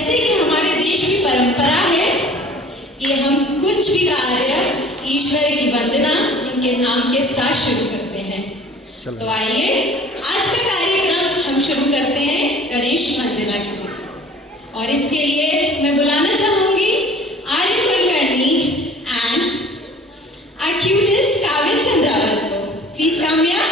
जैसे कि हमारे देश की परंपरा है कि हम कुछ भी कार्य ईश्वर की वंदना उनके नाम के साथ शुरू करते हैं। तो आइए आज का कार्यक्रम हम शुरू करते हैं गणेश वंदना के साथ। और इसके लिए मैं बुलाना चाहूंगी आर्य कुलकर्णी एंड आवर क्यूटेस्ट काव्य चंद्रावत को। प्लीज काव्या।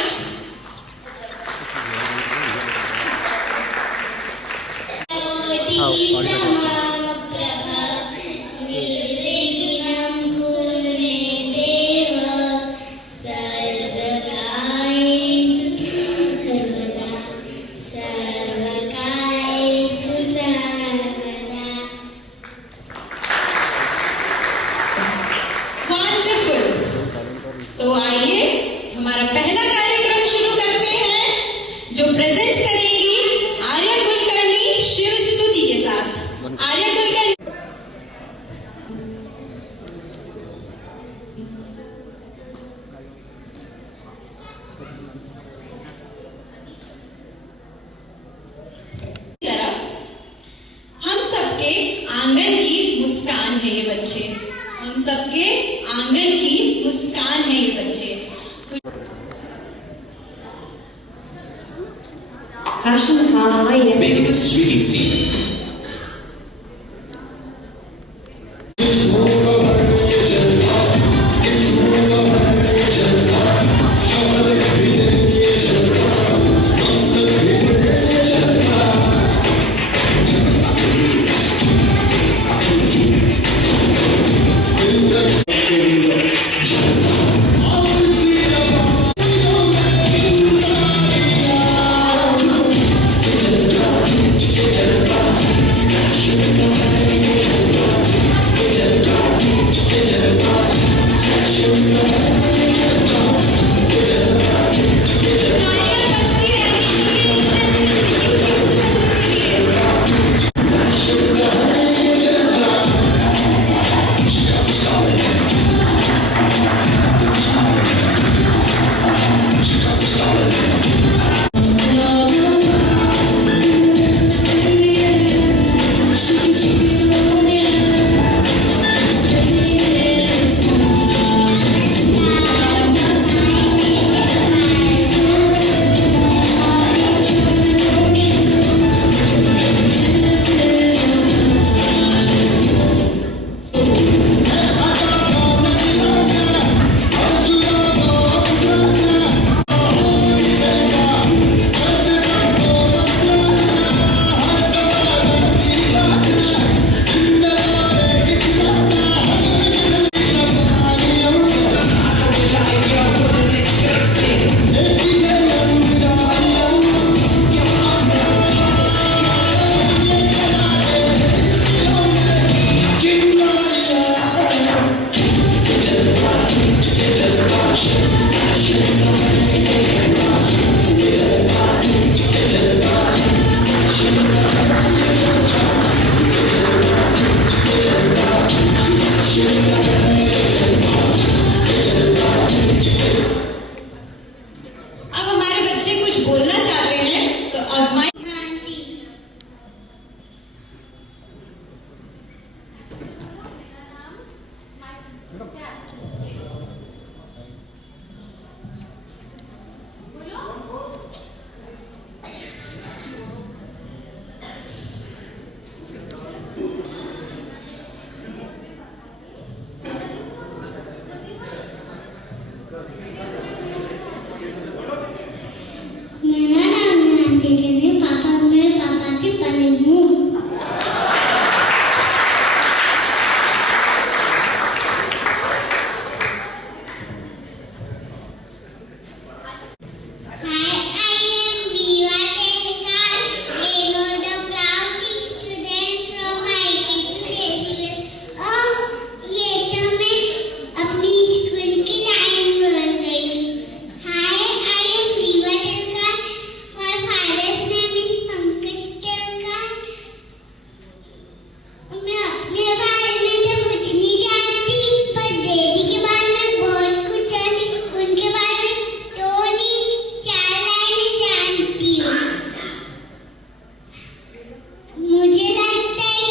तो आइए हमारा पहला कार्यक्रम शुरू करते हैं जो प्रेजेंट करेंगी आर्य कुलकर्णी शिव स्तुति के साथ। आर्य कुलकर्णी। तरफ हम सबके आंगन की मुस्कान है ये बच्चे, हम सबके आंगन की मुस्कान है ये बच्चे। फैशन का हाई है। Make it a sweetie scene. मुझे लगता है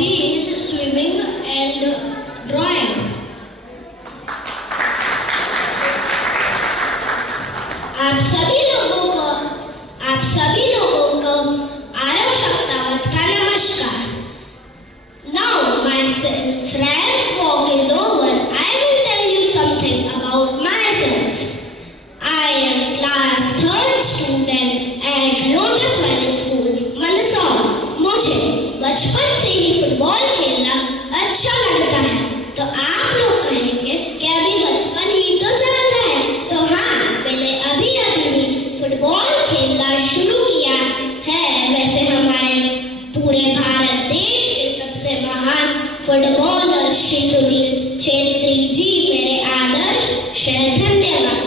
hobby is swimming and drawing. आप सभी लोगों को आरव शक्तावत का नमस्कार. Now my since rant walk is over, I will tell you something about myself. I am class 3rd student at Lotus Valley School, Mandsaur. मुझे बचपन से ही फुटबॉल खेलना अच्छा लगता है. तो आप लोग कहेंगे कि अभी बचपन ही तो चल रहा है. तो हाँ, मैंने अभी ही फुटबॉल खेलना शुरू किया है. वैसे हमारे पूरे भारत देश के सबसे महान फुटबॉलर श्री सुनील छेत्री जी मेरे आदर्श हैं. धन्यवाद.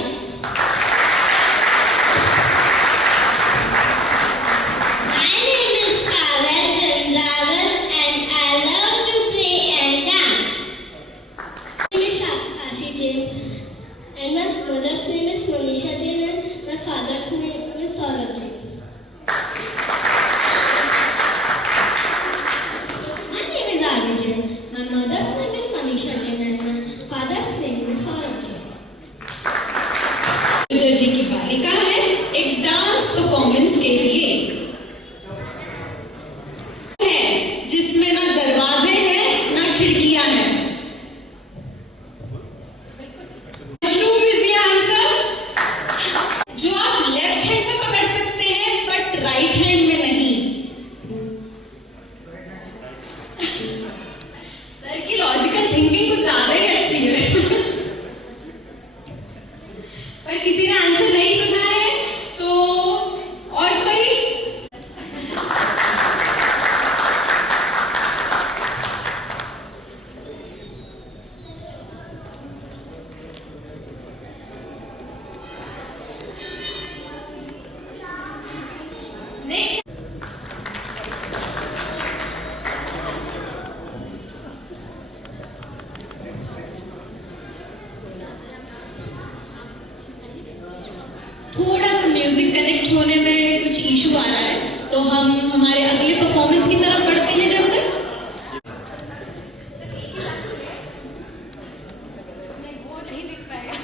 My name is Kaval Chandrawat and I love to play and dance. My name is Ashi Jain and my mother's name is Manisha Jain and my father's name is Saurabh Jain. My name is Arvi Jain. My mother's name is Manisha Jain and my father's name is Saurabh Jain. Major ji की बालिका है एक dance performance के लिए है जिसमें ना दरवाजे हैं ना खिड़कियां हैं. Mushroom is the answer. जो आप लेफ्ट हैंड में पकड़ सकते हैं बट राइट हैंड में नहीं. सर की लॉजिकल थिंकिंग कुछ ज्यादा ही अच्छी है. पर किसी ने आंसर नहीं सुना है तो और कोई. नेक्स्ट थोड़ा सा म्यूजिक कनेक्ट होने में कुछ इशू आ रहा है तो हम हमारे अगले परफॉर्मेंस की तरफ बढ़ते हैं. जब तक वो नहीं दिख पाएगा.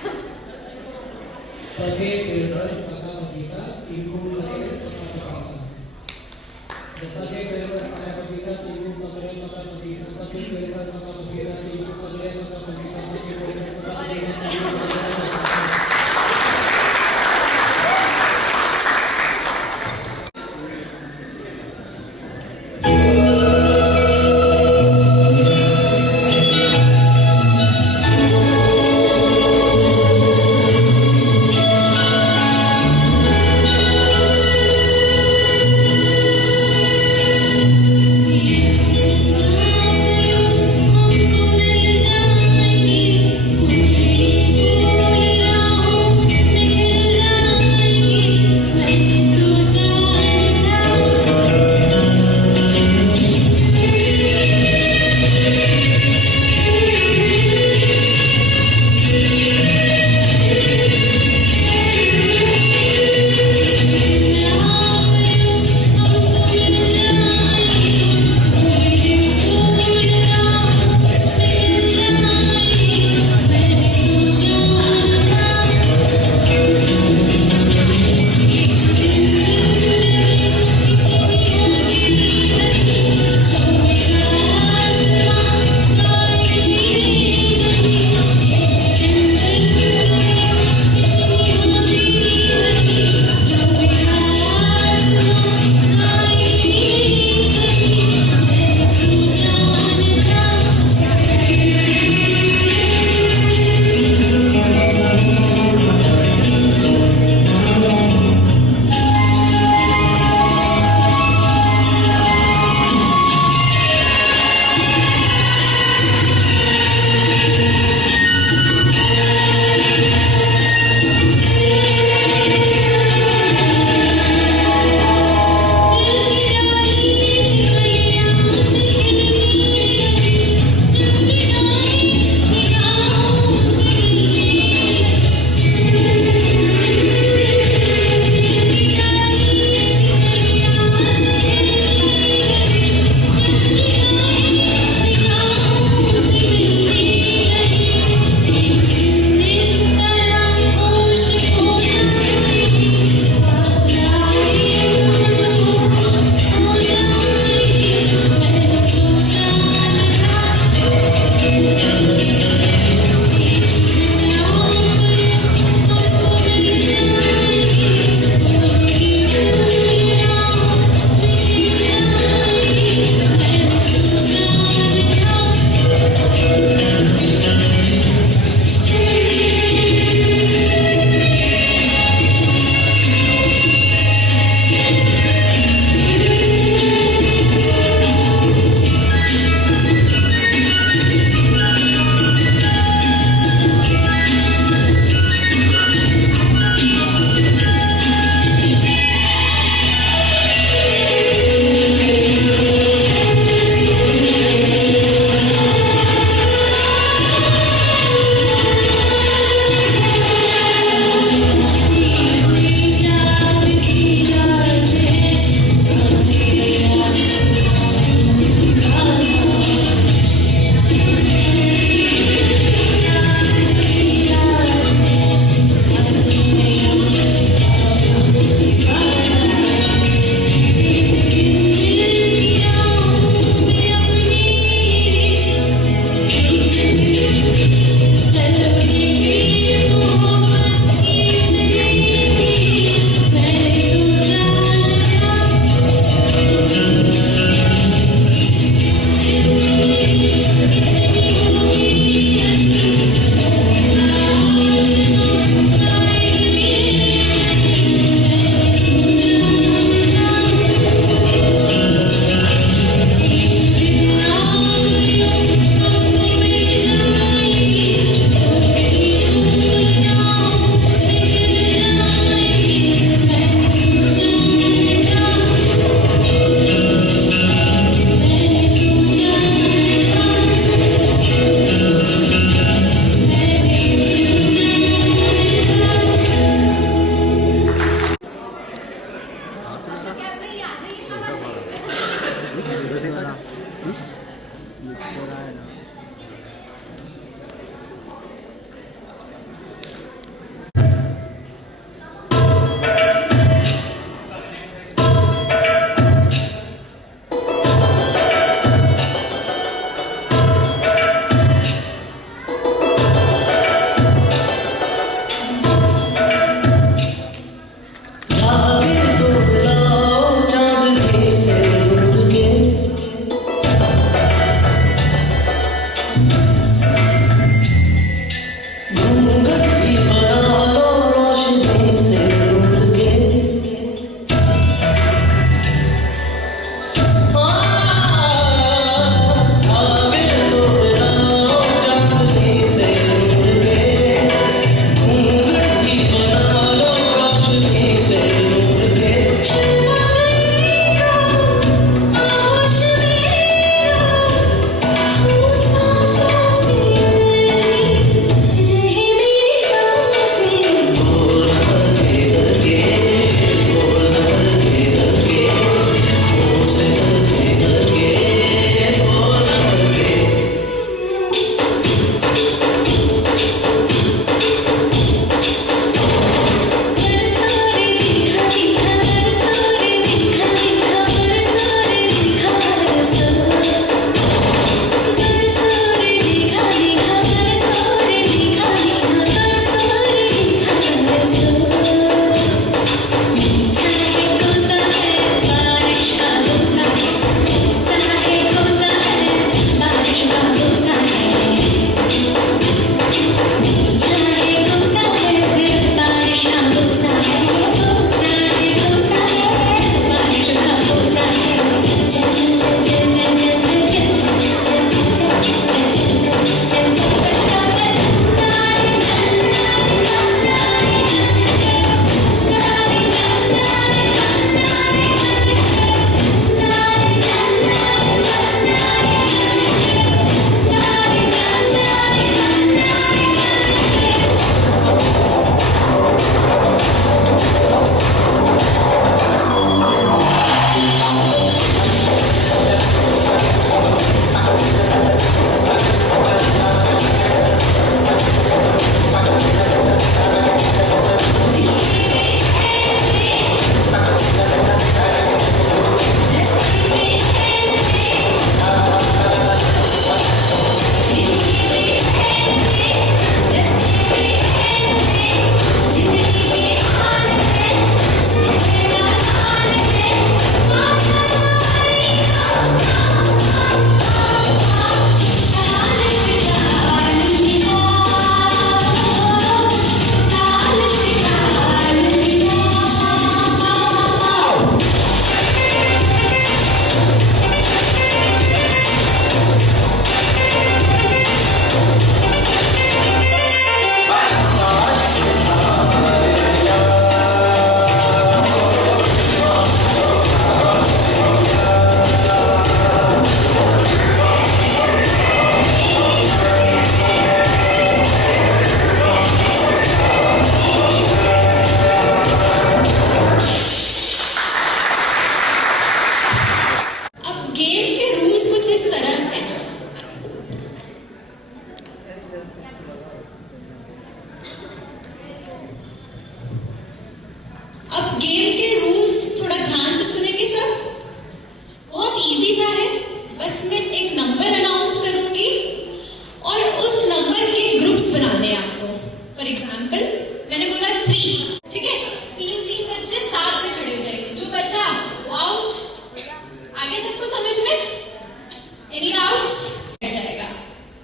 फर्स्ट बैठ जाएगा,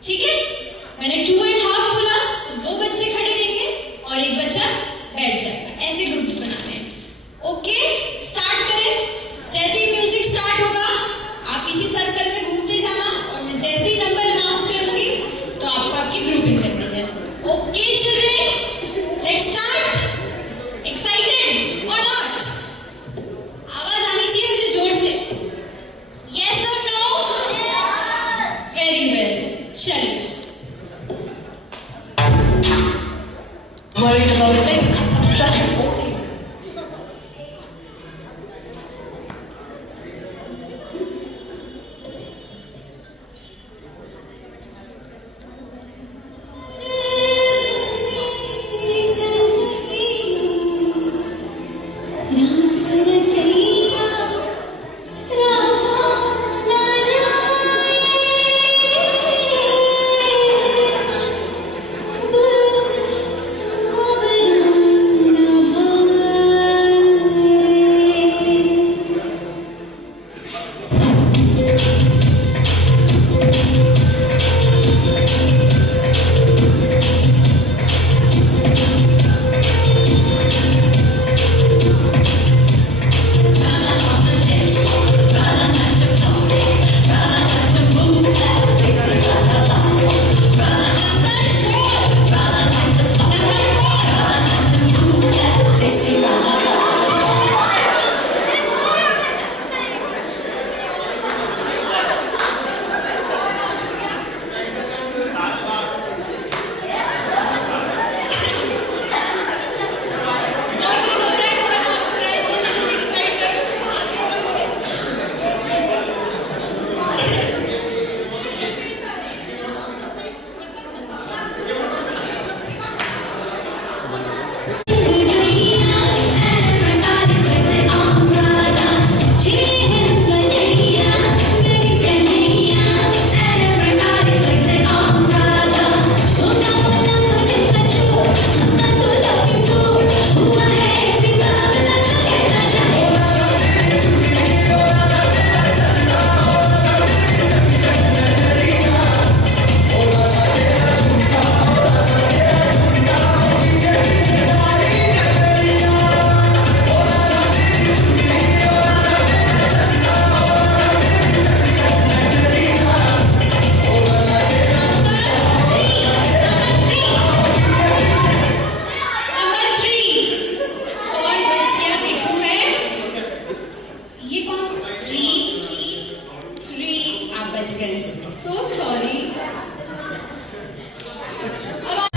ठीक है? मैंने 2.5 बोला तो 2 बच्चे खड़े रहेंगे और 1 बच्चा बैठ जाएगा। ऐसे ग्रुप्स बनाने हैं। ओके, स्टार्ट करें। जैसे ही म्यूजिक स्टार्ट होगा आप इसी सर्कल में घूमते जाना और मैं जैसे ही नंबर अनाउंस करूंगी तो आपको आपकी ग्रुपिंग करनी है। Okay children, let's start. Excited और नॉट? आवाज आनी चाहिए मुझे जोर से। यस और नो? वेरी वेल, चलिए। Worried about things? Trust the only. So sorry. Not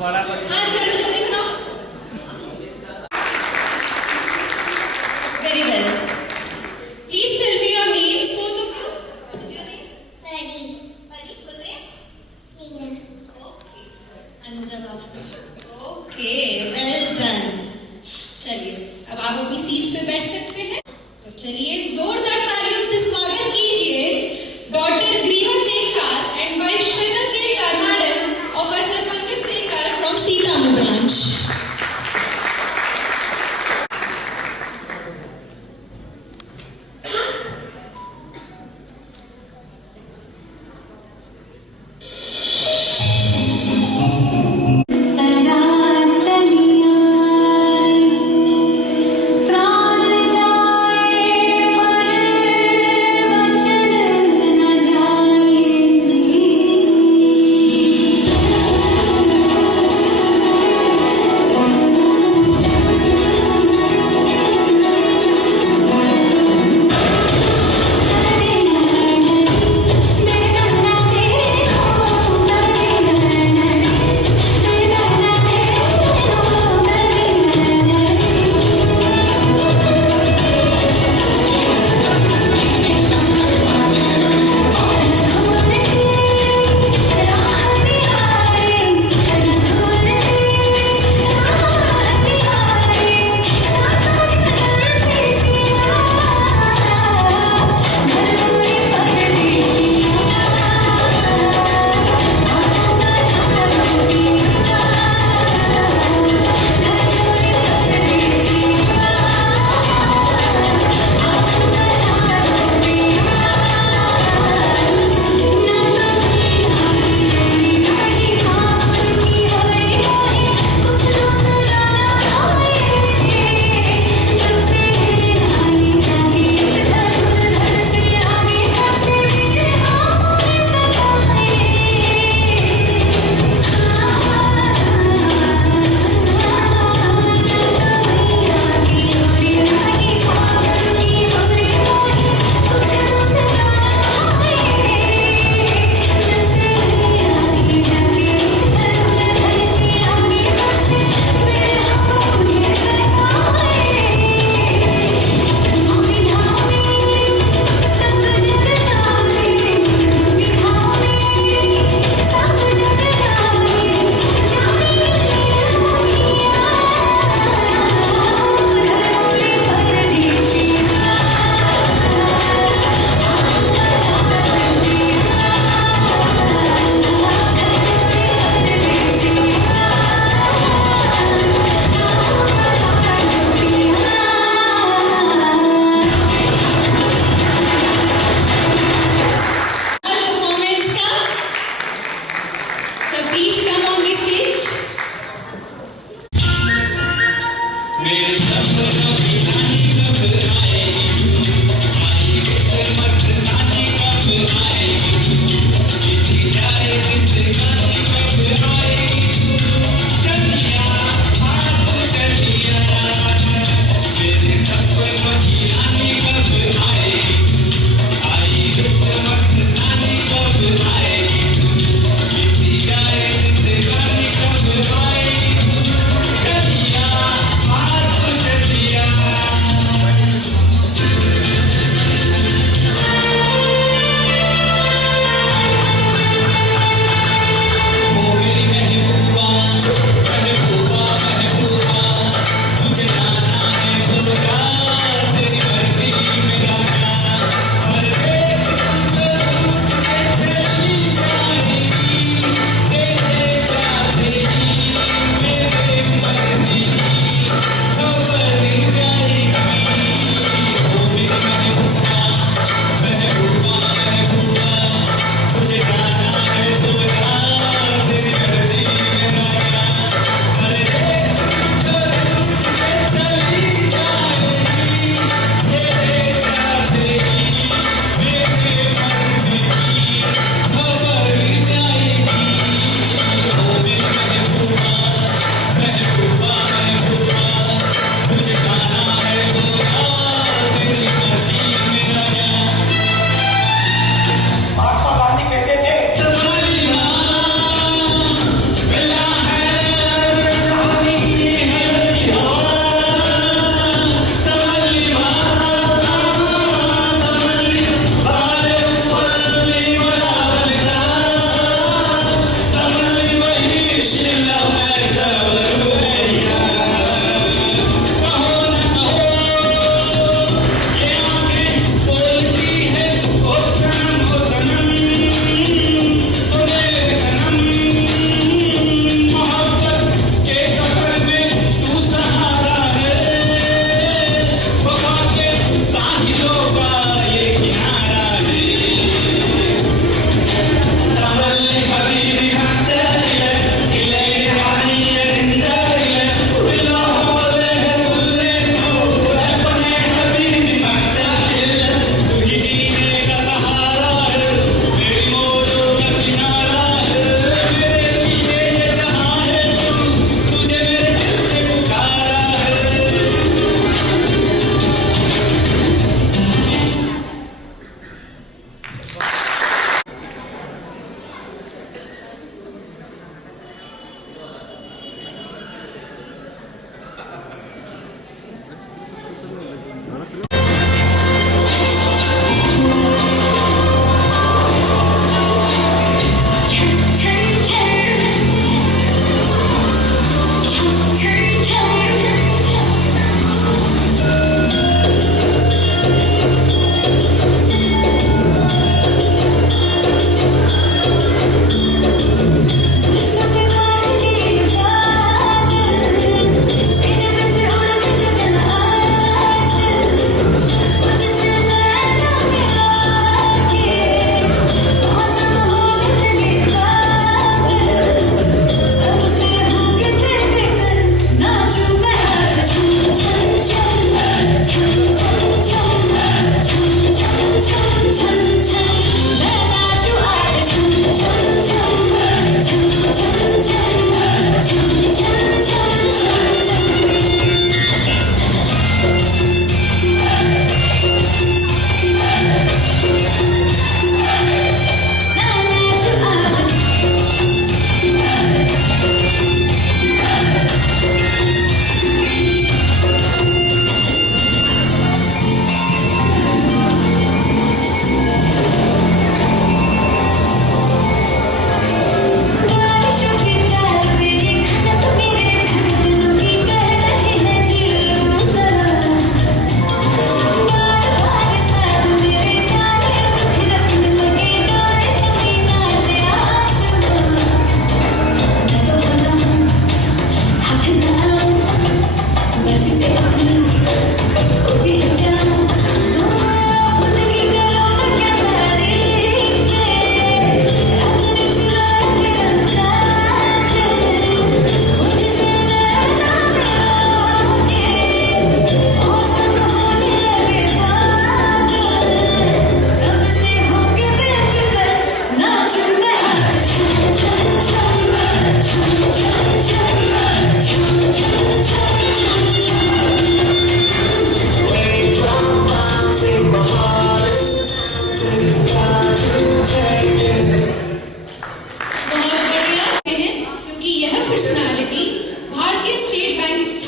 हाँ चलो जल्दी बनाओ। Very well. Please tell me your names, both of you. What is your name? Pari, full name? Okay. Anuja Bhavna. Okay, well done. चलिए, अब आप अपनी seats पे बैठ सकते हैं। तो चलिए जोरदार तालियों से स्वागत कीजिए doctor Greeva Telkar and wife Shweta Telkar madam of sir Pankaj Telkar from सीतामू ब्रांच।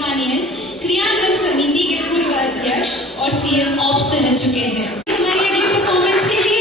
स्थानीय क्रियान्वयन समिति के पूर्व अध्यक्ष और सीएम ऑप्स रह चुके हैं। हमारी अगली परफॉर्मेंस के लिए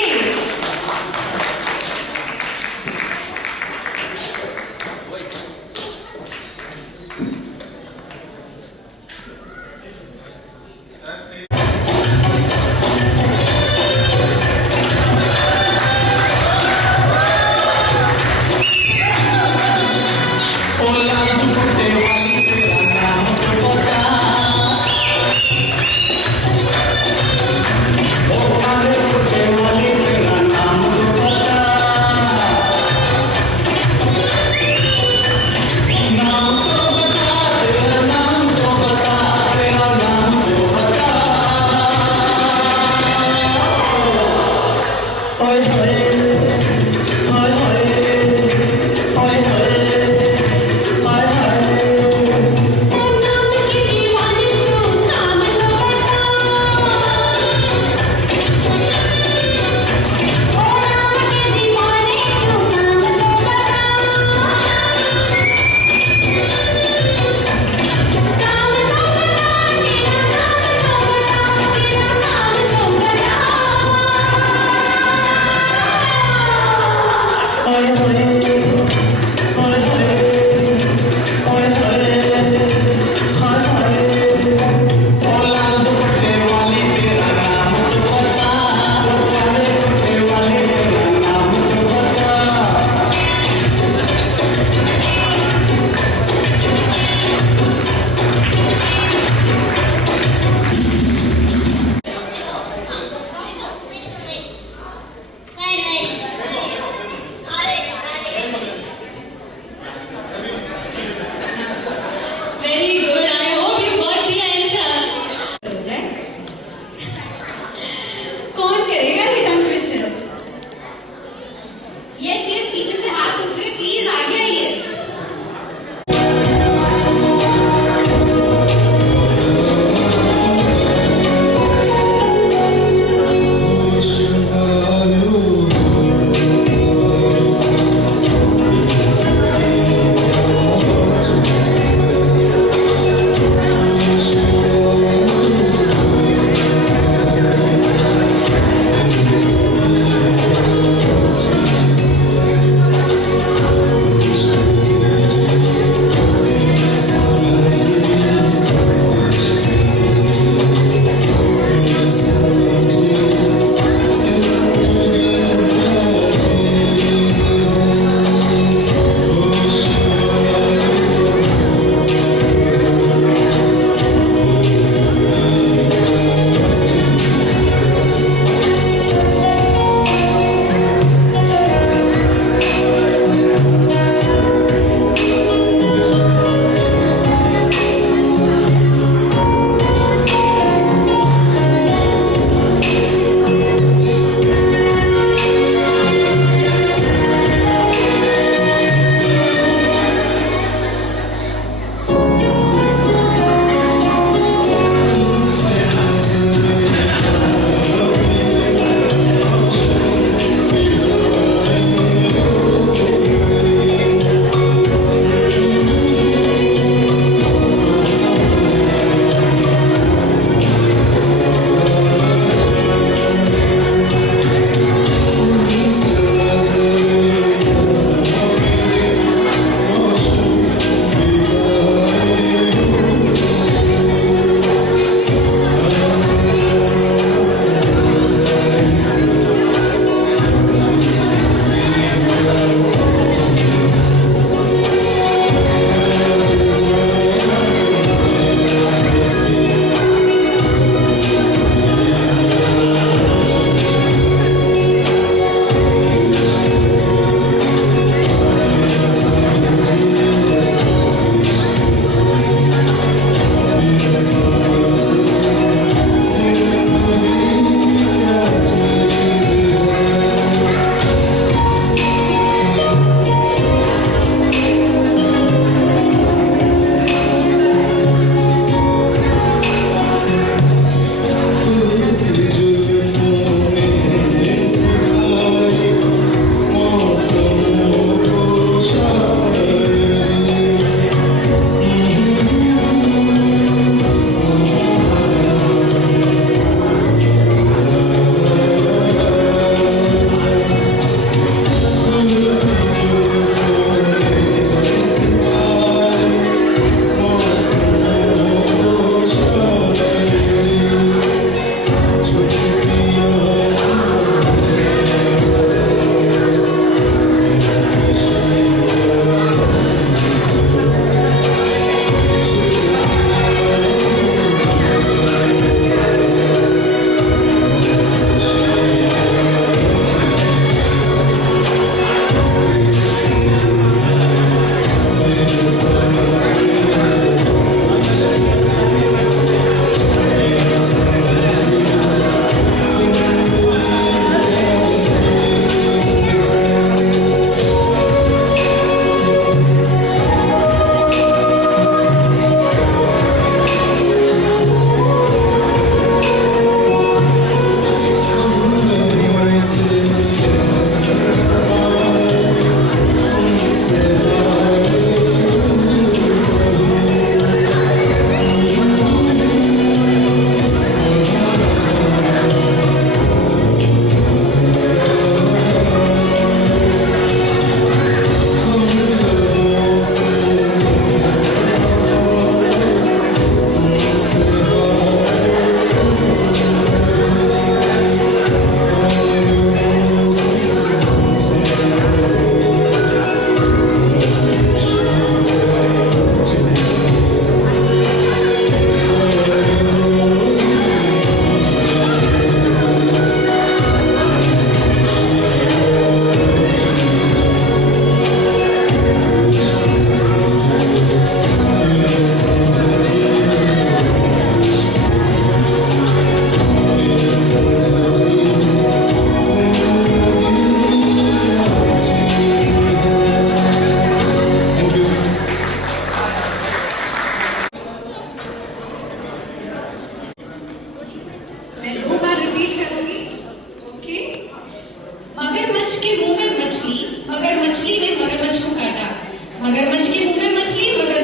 के मुंह में मछली मगर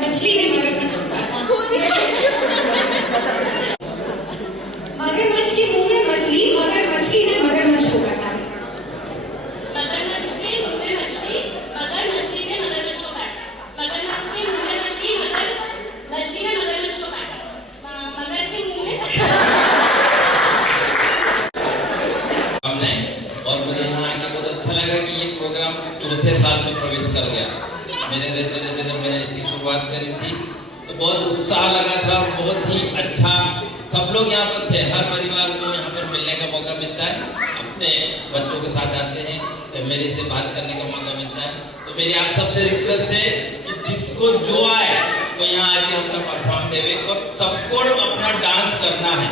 मछली ने मगरमच्छ को काटा। मगरमच्छ के मुंह में मछली मगर मछली ने मगरमच्छ को काटा। मगरमच्छ के मुंह में मछली मगर मछली ने मगरमच्छ को काटा। मगरमच्छ के मुंह में मछली मगर मछली ने मगरमच्छ को काटा। मगर के मुंह में हमने और मुझे यहाँ आके बहुत अच्छा लगा कि ये प्रोग्राम चौथे साल में प्रवेश कर गया। मेरे रहते रहते जब मैंने इसकी शुरुआत करी थी तो बहुत उत्साह लगा था, बहुत ही अच्छा। सब लोग यहाँ पर थे, हर परिवार को यहाँ पर मिलने का मौका मिलता है, अपने बच्चों के साथ आते हैं, फैमिली से बात करने का मौका मिलता है। तो मेरी आप सबसे रिक्वेस्ट है कि जिसको जो आए वो यहाँ आके अपना परफॉर्म देवे और सबको अपना डांस करना है,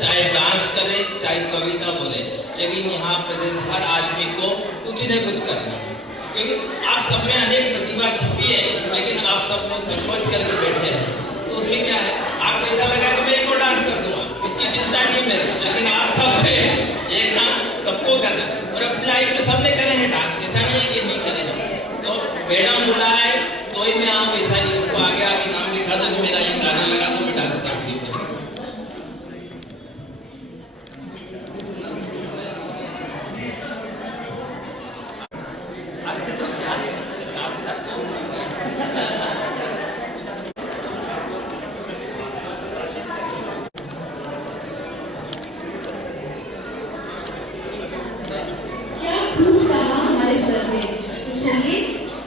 चाहे डांस करे चाहे कविता बोले, लेकिन यहाँ पे हर आदमी को कुछ न कुछ करना है, क्योंकि आप सब में अनेक प्रतिभा छिपी है, लेकिन आप सब लोग संकोच करके बैठे हैं। तो उसमें क्या है, आपको ऐसा लगा कि मैं एक और डांस कर दूंगा, इसकी चिंता नहीं मेरी, लेकिन आप सब एक डांस सबको करना है। और अपनी लाइफ में सबने करे हैं डांस, ऐसा नहीं है कि नहीं करे हैं। तो मैडम बुलाए तो ही मैं आऊँ, ऐसा नहीं। उसको आगे आगे नाम लिखा दो कि मेरा ये गाना लगा तो मैं डांस कर दी।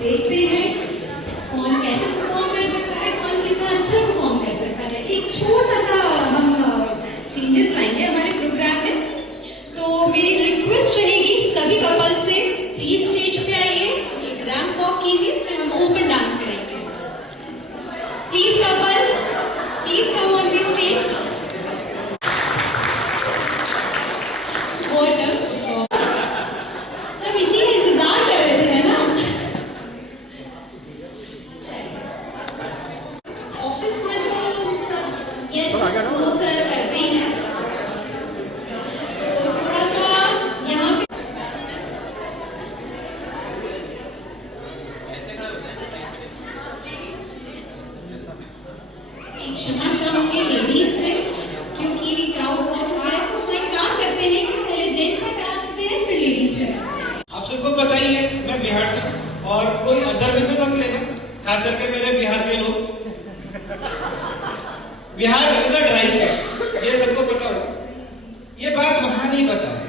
देखते हैं कौन कैसे परफॉर्म कर सकता है, कौन कितना अच्छा परफॉर्म कर सकता है। एक छोटा सा हम चेंजेस लाएंगे हमारे प्रोग्राम में। तो मेरी रिक्वेस्ट रहेगी सभी कपल से, प्लीज स्टेज पे आइए, एक रैंप वॉक कीजिए, फिर हम ओपन डांस करेंगे। Please couple, please come on the stage. सब इसी का इंतजार कर रहे थे, है ना? ऑफिस में तो सब यस नो सर करते ही हैं, तो थोड़ा सा यहाँ पे क्षमा चाहूंगी लेडीज से, क्योंकि क्राउड बहुत हुआ है। तो हम एक काम करते हैं कि पहले जेंट्स का करा देते हैं, फिर लेडीज का। आप सबको पता ही है मैं बिहार से हूँ, और कोई अदर वे में मत लेना, खास करके मेरे बिहार के लोग। Bihar is a dry state, ये सबको पता होगा। ये बात वहां नहीं पता है,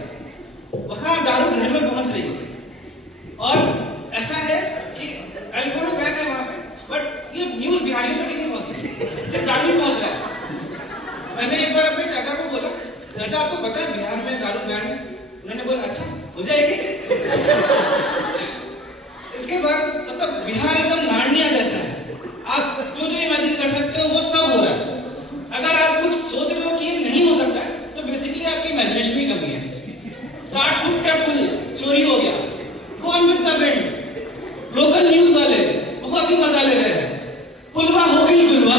वहां दारू घर में पहुंच रही है। और ऐसा है कि अल्कोहल बैन है वहां पे, बट ये न्यूज बिहारियों तक ही नहीं पहुंची, सिर्फ दारू ही पहुंच रहा है। मैंने एक बार अपने चाचा को बोला, चाचा आपको पता है बिहार में दारू बैन है? उन्होंने बोला अच्छा हो जाएगी। इसके बाद मतलब बिहार एकदम नारनिया जैसा है, आप जो जो इमेजिन कर सकते हो वो सब हो रहा है। अगर आप कुछ सोच रहे हो कि ये नहीं हो सकता है, तो बेसिकली आपकी इमेजिनेशन की कमी है। 60 फुट का पुल चोरी हो गया, कौन with the wind, local news वाले बहुत ही मजा ले रहे हैं, पुलवा हो गई गुलवा।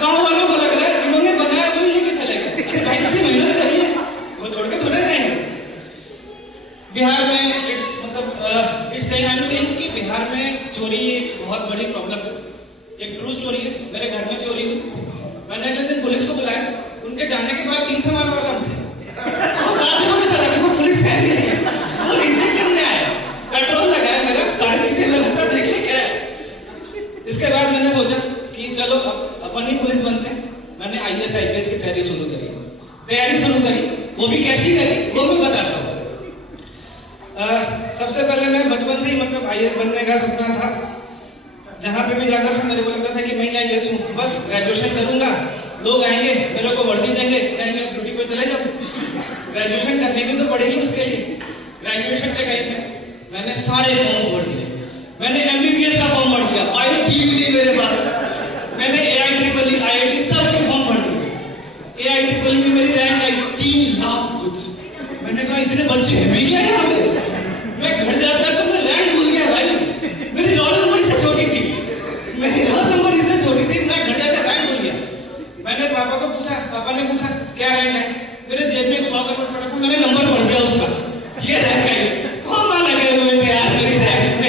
गांव वालों को लग रहा है जिन्होंने बनाया वही लेके चले गए। अरे भाई इतनी मेहनत करिए, वो छोड़ के थोड़े जाएंगे। बिहार में इट्स सेइंग कि बिहार में चोरी एक बहुत बड़ी प्रॉब्लम है। एक ट्रू स्टोरी है, मेरे घर में चोरी हुई। मैंने अगले दिन पुलिस को बुलाया, उनके जाने के बाद 3 सामान और कम थे। वो बाद में मुझे चला कि वो पुलिस है भी नहीं, वो रिजेक्ट करने आया। पेट्रोल लगाया मेरा, सारी चीजें व्यवस्था देख ली क्या है। इसके बाद मैंने सोचा कि चलो अपन ही पुलिस बनते हैं। मैंने IAS IPS की तैयारी शुरू करी, वो भी कैसी करी वो भी बताता हूँ। सबसे पहले मैं बचपन से ही मतलब IAS बनने का सपना था। जहां पे भी जाता था मेरे को लगता था कि मैं IAS हूँ, बस ग्रेजुएशन करूंगा, लोग आएंगे मेरे को वर्दी देंगे, कहेंगे ड्यूटी पे चले जाओ। ग्रेजुएशन करने की तो पड़ेगी उसके लिए। ग्रेजुएशन के टाइम में मैंने सारे फॉर्म भर दिए। मैंने MBBS का फॉर्म भर दिया, पायलट थी भी नहीं मेरे पास। मैंने AIEEE IIT सब के फॉर्म भर दिए। AIEEE में मेरी रैंक आई 3 लाख कुछ। मैंने कहा इतने बच्चे हैं भी क्या यहाँ पे। मैं घर जाता तो मैं रैंक भूल गया भाई, मेरी रोल नंबर इससे छोटी थी, मैं घर जाते रैंक भूल गया। मैंने पापा को पूछा, पापा ने पूछा क्या रैंक है, मेरे जेब में 100 करोड़ पड़ा था, मैंने नंबर पढ़ दिया उसका, ये रैंक है। कौन लगे हुए थे यार मेरी रैंक।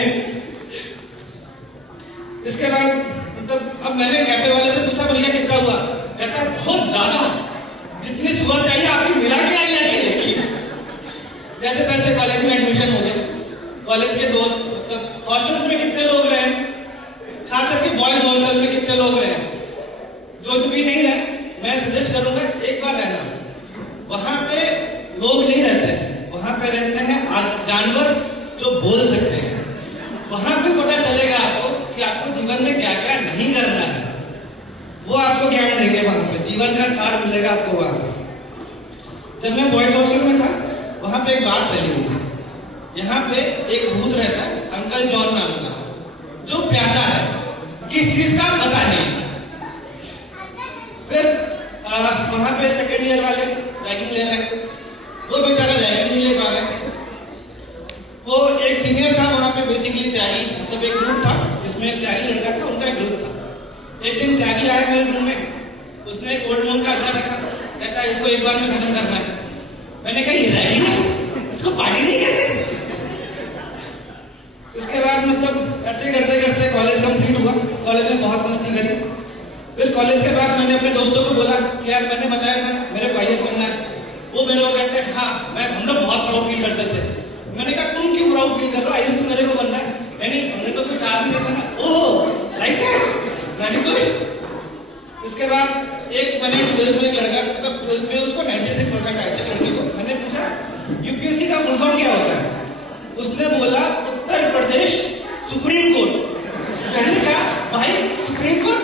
हॉस्टल्स में कितने लोग रहे, खास करके बॉयज हॉस्टल में कितने लोग रहे, जो भी नहीं रहे मैं सजेस्ट करूंगा एक बार रहना। वहां पे लोग नहीं रहते हैं, वहां पे रहते हैं जानवर जो बोल सकते हैं। वहां पे पता चलेगा आपको कि आपको जीवन में क्या क्या नहीं करना है, वो आपको ज्ञान देंगे। वहां पे जीवन का सार मिलेगा आपको वहां पे। जब मैं बॉयज हॉस्टल में था वहां पे एक बात फैली हुई थी, यहाँ पे एक भूत रहता है अंकल जॉन नाम का, जो प्यासा है, किस चीज का पता नहीं। फिर वहां पे सेकेंड ईयर वाले रैगिंग ले रहे हैं, वो बेचारा रैगिंग नहीं ले पा रहे। वो एक सीनियर था वहां पे, बेसिकली त्यागी, मतलब एक ग्रुप था जिसमें एक त्यागी लड़का था, उनका एक ग्रुप था। एक दिन त्यागी आया मेरे रूम में, उसने एक ओल्ड मोम का अड्डा रखा, कहता है इसको एक बार में खत्म करना है। मैंने कहा ये रैगिंग है, इसको पार्टी नहीं कहते। इसके बाद मतलब ऐसे करते करते कॉलेज कंप्लीट हुआ, कॉलेज में बहुत मस्ती करी। फिर कॉलेज के बाद मैंने अपने दोस्तों को बोला कि यार मैंने बताया था मेरे को आईएएस बनना है। वो मेरे को कहते हैं हाँ, हम लोग बहुत प्राउड फील करते थे। मैंने कहा तुम क्यों प्राउड फील कर रहे हो, आईएएस तो मेरे को बनना है। नहीं हमने तो कुछ चाह भी नहीं था। ओह राइट है, वेरी गुड। इसके बाद एक मैंने 12th में एक लड़का, मतलब 12th में उसको 96% आए थे लड़के को। मैंने पूछा यूपीएससी का फुल फॉर्म क्या होता है, उसने बोला उत्तर प्रदेश सुप्रीम कोर्ट। मैंने कहा भाई सुप्रीम कोर्ट,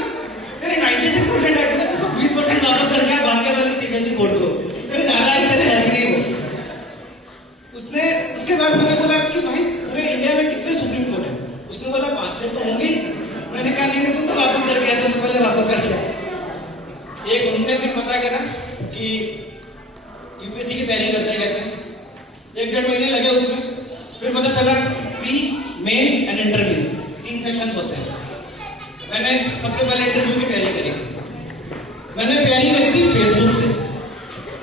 तेरे 96% आए थे तो 20% वापस करके भाग गया वाले सीबीएसई बोर्ड को, तेरे ज्यादा आए, तेरे है भी नहीं वो। उसने उसके बाद मैंने बोला कि भाई पूरे इंडिया में कितने सुप्रीम कोर्ट है, उसने बोला 5-6 तो होंगे। मैंने कहा नहीं तुम तो वापस करके आया, तो पहले वापस करके आया। एक उनने फिर पता करा कि यूपीएससी की तैयारी करते हैं कैसे, 1-1.5 महीने लगे उसमें। फिर पता चला pre, mains and interview, 3 sections होते हैं। मैंने सबसे पहले इंटरव्यू की तैयारी करी। मैंने तैयारी करी थी फेसबुक से,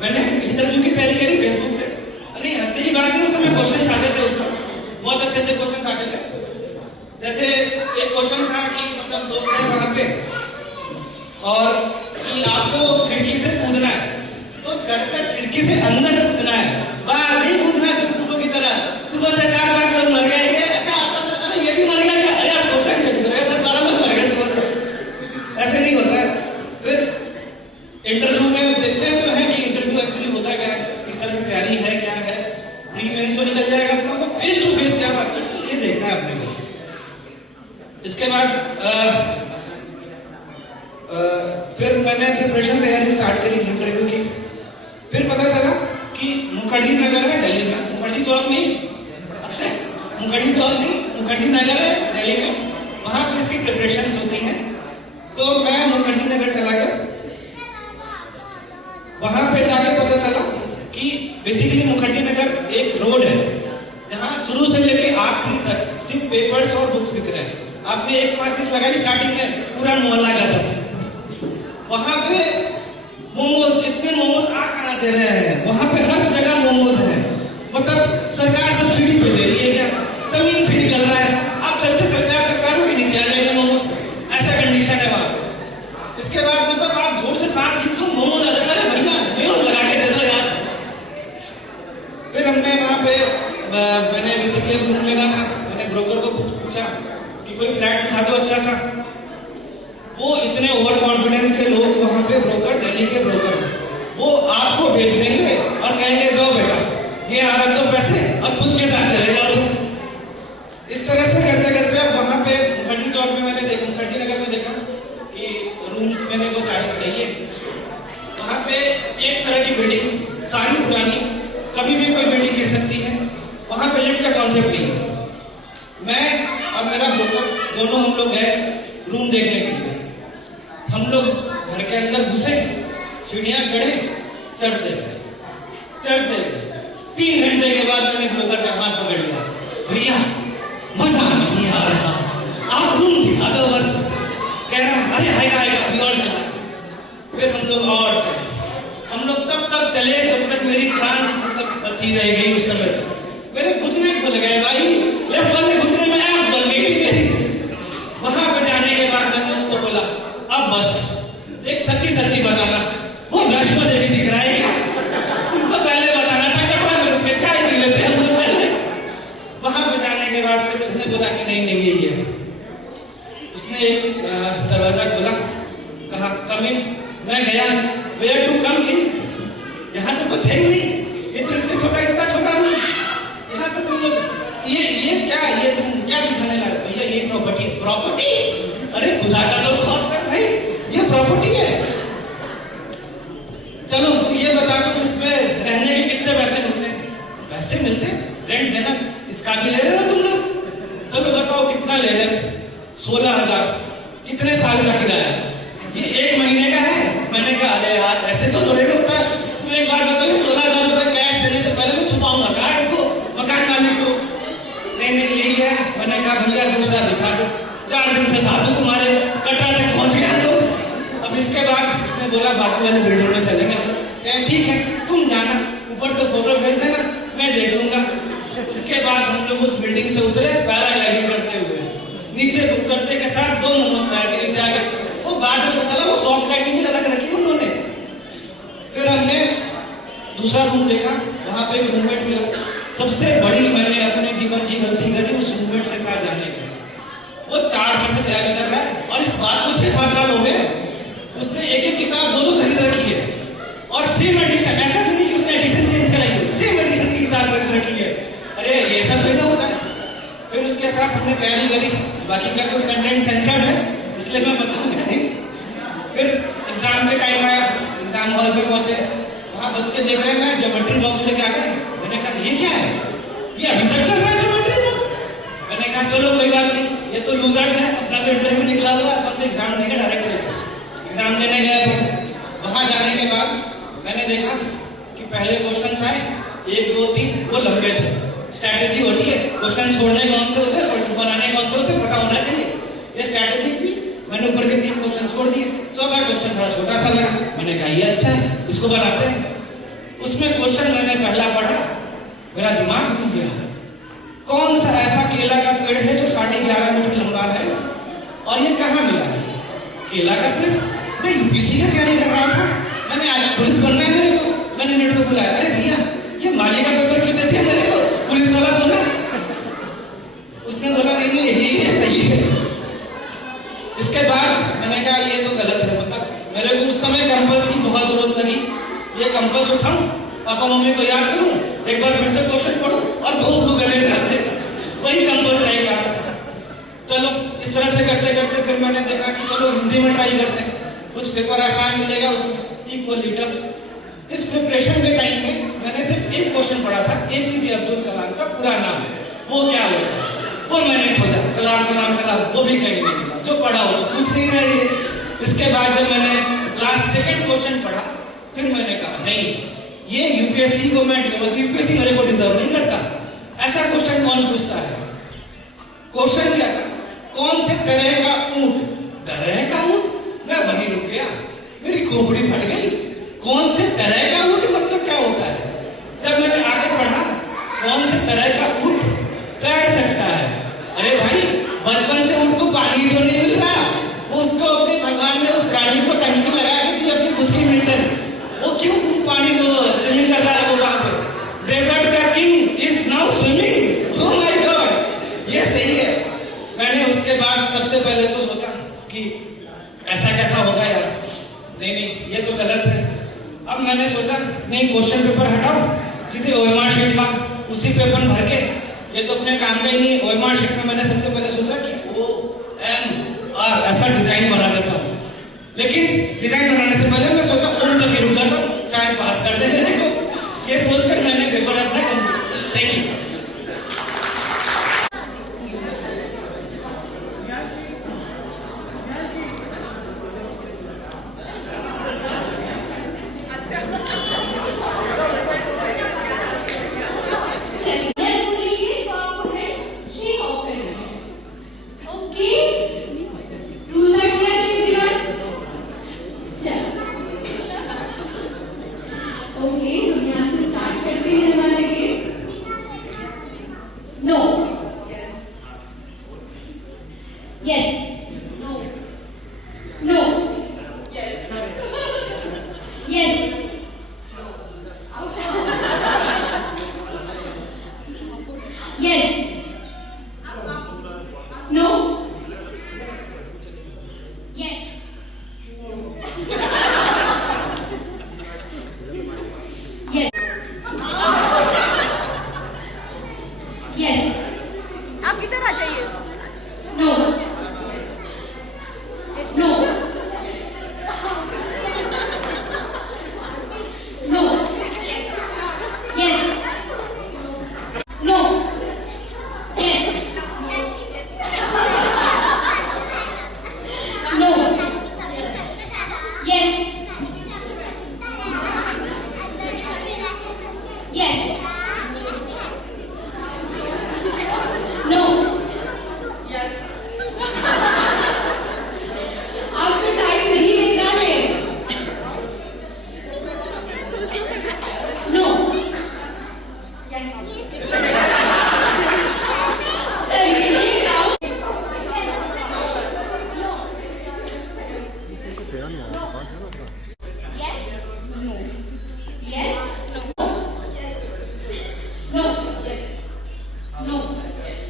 मैंने इंटरव्यू की तैयारी करी फेसबुक से। नहीं हंसने की बात नहीं, उस समय क्वेश्चन आते थे, उसमें बहुत अच्छे अच्छे क्वेश्चन आते थे। जैसे एक क्वेश्चन था कि मतलब लोग थे वहां पे और कि आपको खिड़की से कूदना है, तो चढ़कर खिड़की से अंदर कूदना है। वाह नहीं कूदना कुकुरों की तरह, सुबह से 4-5 लोग मर गए। अच्छा आपका ये भी मर गया क्या? अरे आप क्वेश्चन चेक करें, 10-12 लोग मर गए सुबह से। ऐसे नहीं होता है। फिर इंटरव्यू में देखते तो है कि इंटरव्यू एक्चुअली होता क्या है, किस तरह से तैयारी है, क्या है। प्री मेंस तो निकल जाएगा, अपने को फेस टू फेस क्या बात करती है ये देखना है अपने को। इसके बाद फिर मैंने प्रिपरेशन तैयारी स्टार्ट करी इंटरव्यू की। फिर पता चला कि मुखर्जी नगर है दिल्ली में, मुखर्जी चौक नहीं, अक्षय मुखर्जी चौक नहीं, मुखर्जी नगर है दिल्ली में, वहां पर इसकी प्रिपरेशन होती है। तो मैं मुखर्जी नगर चला गया। वहां पे जाके पता चला कि बेसिकली मुखर्जी नगर एक रोड है जहां शुरू से लेके आखिरी तक सिर्फ पेपर्स और बुक्स बिक रहे हैं। आपने एक माचिस लगाई स्टार्टिंग में, पूरा मोहल्ला खत्म। वहां पे मोमोज, इतने मोमोज आ कहां से रहे हैं, वहां पे हर जगह मोमोज है। मतलब सरकार सब्सिडी पे दे रही है क्या, जमीन से निकल रहा है, आप चलते चलते आपके पैरों के नीचे आ जाएंगे मोमोज, ऐसा कंडीशन है वहां पे। इसके बाद मतलब आप जोर से सांस खींच लो, मोमोज आ जाएगा, अरे भैया मेयोज लगा के दे दो यार। फिर हमने वहां पे मैंने बेसिकली रूम लेना था, मैंने ब्रोकर को पूछा कि कोई फ्लैट दिखा दो अच्छा सा। वो इतने ओवर कॉन्फिडेंस के लोग वहां पे ब्रोकर, दिल्ली के ब्रोकर, वो आपको भेज देंगे और कहेंगे जाओ बेटा ये आ रख दो पैसे और खुद के साथ चले जाओ तुम। इस तरह से करते करते अब वहां पे मुखर्जी चौक में मैंने देखा, मुखर्जी नगर में देखा कि रूम्स मैंने को चाहिए। वहां पे एक तरह की बिल्डिंग, सारी पुरानी, कभी भी कोई बिल्डिंग गिर सकती है। वहां पे लिफ्ट का कॉन्सेप्ट नहीं है। मैं और मेरा ब्रोकर दोनों हम लोग गए रूम देखने के लिए। हम लोग घर के अंदर घुसे, सीढ़ियां चढ़े, चढ़ते 3 घंटे के बाद मैंने ब्रोकर का हाथ पकड़ लिया, भैया मजा नहीं आ रहा, आप रूम दिखा दो बस। कह रहा अरे आएगा अभी और चला। फिर हम लोग और चले, हम लोग तब चले जब तक मेरी प्राण मतलब बची रह गई। उस समय मेरे घुटने खुल गए भाई, लेफ्ट वाले घुटने में आग बन गई थी मेरी। वहां पे जाने के बाद मैंने उसको बोला अब बस एक सच्ची बताना, वो वैष्णो देवी दिख रहा है क्या? तुमको पहले बताना था, कटरा में रुक के चाय पी लेते हम लोग पहले। वहां पे जाने के बाद फिर उसने बोला कि नहीं कहेंगे ये। उसने एक दरवाजा खोला, कहा कम इन। मैं गया, वेयर टू कम इन? यहाँ तो कुछ है ही नहीं, ये तो इतना छोटा रूम, यहाँ पर तुम लोग ये तुम क्या दिखाने लगे? भैया ये प्रॉपर्टी? अरे खुदा का तो खौफ कर भाई, ये प्रॉपर्टी है। चलो ये बता दो इसमें रहने के कितने पैसे मिलते हैं? पैसे मिलते? रेंट देना इसका भी ले रहे हो तुम लोग? चलो बताओ कितना ले रहे हो? 16,000। कितने साल का किराया? ये 1 महीने का है। मैंने कहा अरे यार ऐसे तो थोड़े होता है। तुम एक बार बताओ 16,000 रुपए कैश देने से पहले मैं छुपाऊंगा कहा इसको, मकान मालिक को? नहीं यही है। मैंने कहा भैया दूसरा दिखा दो। 4 दिन से साधु तुम्हारे कटरा तक पहुंच गया हम लोग। अब इसके बाद उसने बोला बाजू वाले बिल्डिंग में चलेंगे। ठीक है तुम जाना, ऊपर से फोटो भेज देना, मैं देख लूंगा। उसके बाद हम लोग उस बिल्डिंग से उतरे पैराग्लाइडिंग करते हुए, नीचे बुक करते के साथ 2 मोमोज पैर के नीचे आ गए। वो बाद में पता चला वो सॉफ्ट लैंडिंग की रख रखी उन्होंने। फिर हमने दूसरा रूम देखा, वहां पे एक रूममेट मिला। सबसे बड़ी मैंने अपने जीवन की गलती करी उस रूममेट के साथ जाने की। वो 4 साल से तैयारी कर रहा है और इस बात को 6-7 साल हो गए। उसने एक किताब 2 खरीद रखी है और सेम एडिशन, ऐसा नहीं कि उसने एडिशन चेंज कराई है, सेम एडिशन की किताब खरीद रखी है। अरे ये सब थोड़ी ना होता है। फिर उसके साथ हमने तैयारी करी, बाकी का कुछ कंटेंट सेंसर्ड है इसलिए मैं बताऊंगा नहीं। फिर एग्जाम के टाइम आया, एग्जाम हॉल पे पहुंचे, वहां बच्चे देख रहे हैं, मैं ज्योमेट्री बॉक्स लेके आ गए। मैंने कहा ये क्या है? ये अभी तक चल रहा है ज्योमेट्री बॉक्स? मैंने कहा चलो कोई बात नहीं, ये तो लूजर्स है, अपना तो इंटरव्यू निकला हुआ है, अपन तो एग्जाम देके डायरेक्ट चले गए। एग्जाम देने गए। फिर वहां जाने के बाद मैंने देखा कि पहले क्वेश्चन आए 1, 2, 3 वो लंबे थे। स्ट्रैटेजी होती है, क्वेश्चन छोड़ने कौन से होते हैं, बनाने कौन से होते हैं, पता होना चाहिए। ये स्ट्रैटेजी थी। मैंने ऊपर के 3 क्वेश्चन छोड़ दिए, 4था क्वेश्चन थोड़ा छोटा सा लगा। मैंने कहा ये अच्छा है, इसको बनाते हैं। उसमें क्वेश्चन मैंने पहला पढ़ा, मेरा दिमाग घूम गया। कौन सा ऐसा केला का पेड़ है जो 11.5 मीटर लंबा है और ये कहाँ मिला है? केला का पेड़? मैं यूपीएससी की तैयारी कर रहा था, मैंने आज पुलिस बनना है मेरे को। मैंने नेट को बुलाया, अरे भैया ये माली का पेपर क्यों देती है मेरे को, पुलिस वाला तो ना। उसने बोला नहीं यही है, सही है। इसके बाद मैंने कहा ये तो गलत है। मतलब मेरे को उस समय कंपास की बहुत जरूरत लगी। ये कंपास उठाऊं, पापा मम्मी को याद करूं, एक बार फिर से क्वेश्चन पढ़ूं और घोप गले में डाल दे, वही कंपास रहेगा। चलो इस तरह से करते करते फिर मैंने देखा कि चलो हिंदी में ट्राई करते हैं, कुछ पेपर आसान मिलेगा उसमें इक्वली टफ। इस प्रिपरेशन के टाइम में मैंने सिर्फ एक क्वेश्चन पढ़ा था, एपीजे अब्दुल कलाम का पूरा नाम वो क्या होता है, वो मैंने खोजा। कलाम वो भी कहीं नहीं मिला, जो पढ़ा हो तो कुछ नहीं रही है। इसके बाद जब मैंने लास्ट 2nd क्वेश्चन पढ़ा, फिर मैंने कहा नहीं ये यूपीएससी को मैं यूपीएससी मेरे को डिजर्व नहीं करता। ऐसा क्वेश्चन कौन पूछता है? क्वेश्चन क्या था, कौन से तरह का ऊंट? तरह का ऊंट? मैं वहीं रुक गया, मेरी खोपड़ी फट गई। कौन से तरह का ऊंट मतलब क्या होता है? जब मैंने आगे पढ़ा, कौन से तरह का ऊंट तैर सकता है? अरे भाई बचपन से ऊंट को पानी तो नहीं मिल रहा, उसको अपने भगवान ने उस प्राणी को टंकी लगा के दी अपनी खुद की मिल्टन। वो क्यों पानी को स्विमिंग कर रहा है? वो वहां पे डेजर्ट का king is now swimming. Oh my God, ये सही है। मैंने उसके बाद सबसे पहले तो सोचा कि ऐसा कैसा होगा यार, नहीं ये तो गलत है। अब मैंने सोचा नहीं क्वेश्चन पेपर हटाओ, सीधे ओएमआर शीट में उसी पेपर भर के, ये तो अपने काम का ही नहीं। ओएमआर शीट में मैंने सबसे पहले सोचा कि OMR ऐसा डिजाइन बना देता हूँ, लेकिन डिजाइन बनाने से पहले मैं सोचा ओम तक रुक जाता हूँ, शायद पास कर दे मेरे को। ये सोचकर मैंने पेपर अपना complete. Thank you. No. Yes. Yes. Yes. आप किधर आ जाइए। No. No. No. Yes. No. Yes. No. Yes. Yes. No. Yes. आपको टाइम नहीं देखना है। No. Yes. चलिए एक round. Yes. No. Yes. No. Yes. No. Yes. No. Yes.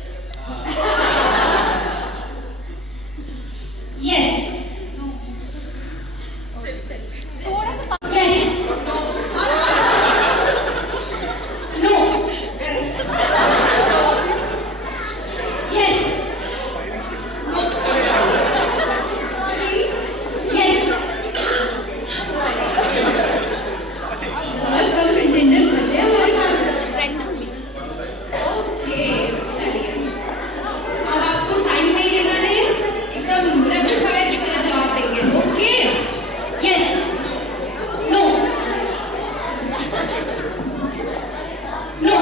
Yes. थोड़ा सा Yes. No. Yes. Yes. बहुत कम कंटेंडर्स बचे हैं हमारे पास। Randomly. ओके, चलिए। अब आपको टाइम नहीं देना है, एकदम रैपिड फायर की तरह जवाब देंगे। Okay? Yes. No. No.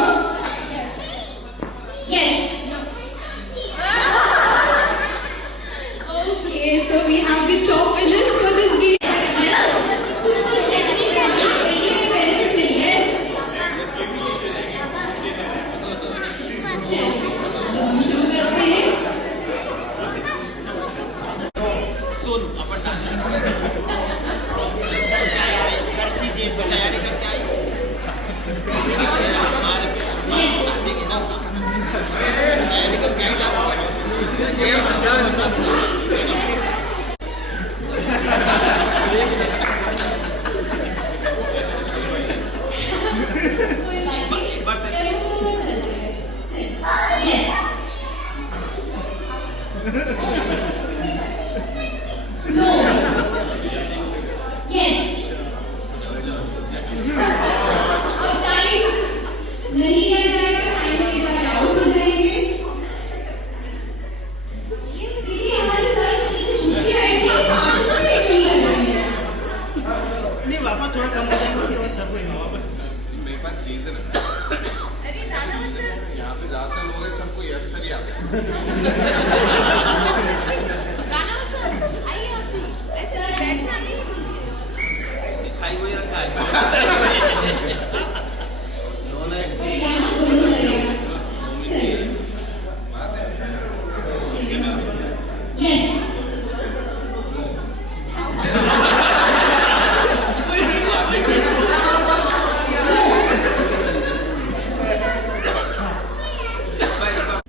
Yes. Okay, so we have the top winners for this game. कुछ तो स्ट्रेटजी पे हमने बेनिफिट मिली है। चलिए, तो हम शुरू करते हैं। सुन अपन डांस कर कीजिए, तैयारी करके आई नाचेंगे ना, तैयारी करके आई कोई बात नहीं। जरूर चलिए। यस। नो। यस। अब टाइम नहीं है जाएगा, टाइम के बाद आउट हो जाएंगे। ये देखिए हमारे सर नीचे झुक के बैठे हैं, आंसर नहीं कर रहे हैं। नहीं वापस थोड़ा कम हो जाएगा, उसके बाद सब कोई नहीं वापस। मेरे पास रीजन है। यहाँ पे ज्यादातर लोग हैं, सबको यस सर ही आता है। गाना सर आइए आप भी ऐसे बैठना नहीं। सिखाई हुई रखा है दोनों एक यहाँ दोनों चलेगा। चलिए। Yes.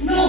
No.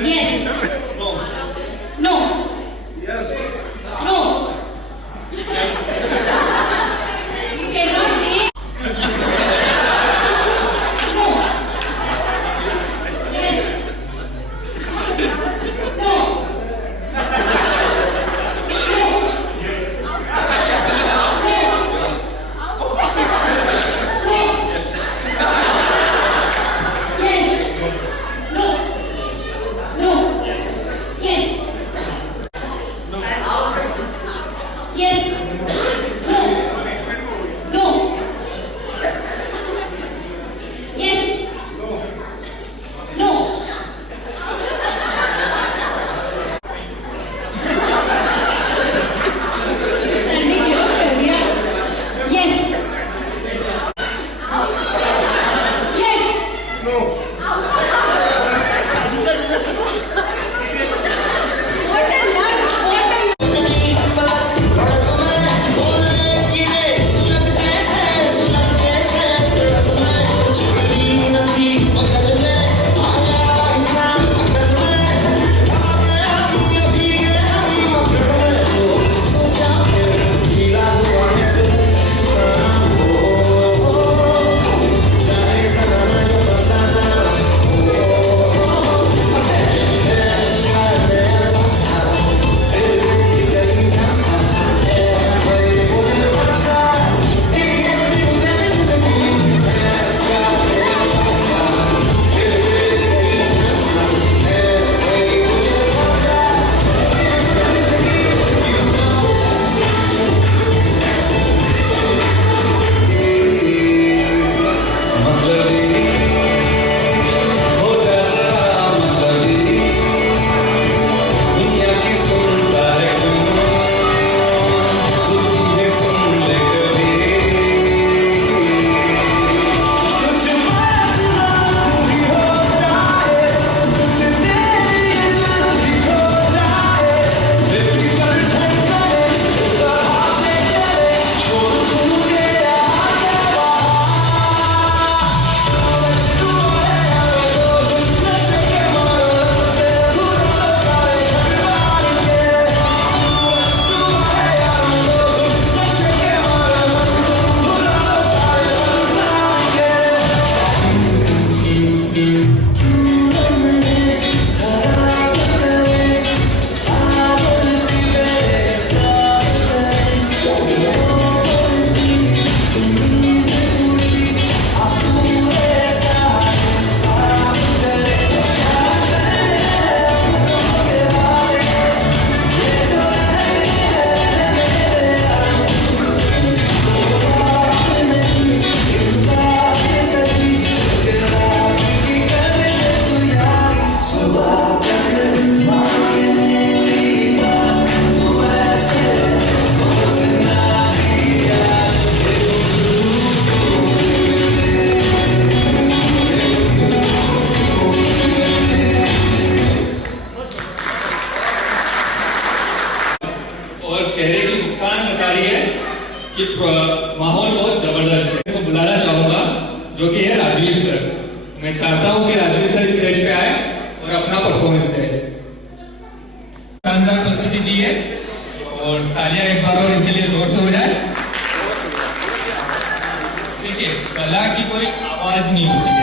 Yes. No. No. Yes. No. You cannot say. No. Yes. No. Yes. No. No. Yes. No. Yes. Yes. No. What a luck. What a luck. और चेहरे की मुस्कान बता रही है कि माहौल बहुत जबरदस्त है। तो बुलाना चाहूंगा जो कि है राजवीर सर। मैं चाहता हूं कि राजवीर सर स्टेज पे आए और अपना परफॉर्मेंस दे। शानदार प्रस्तुति दी है और तालियां एक बार और इनके लिए जोर से हो जाए। देखिए, कला की कोई आवाज नहीं होती है।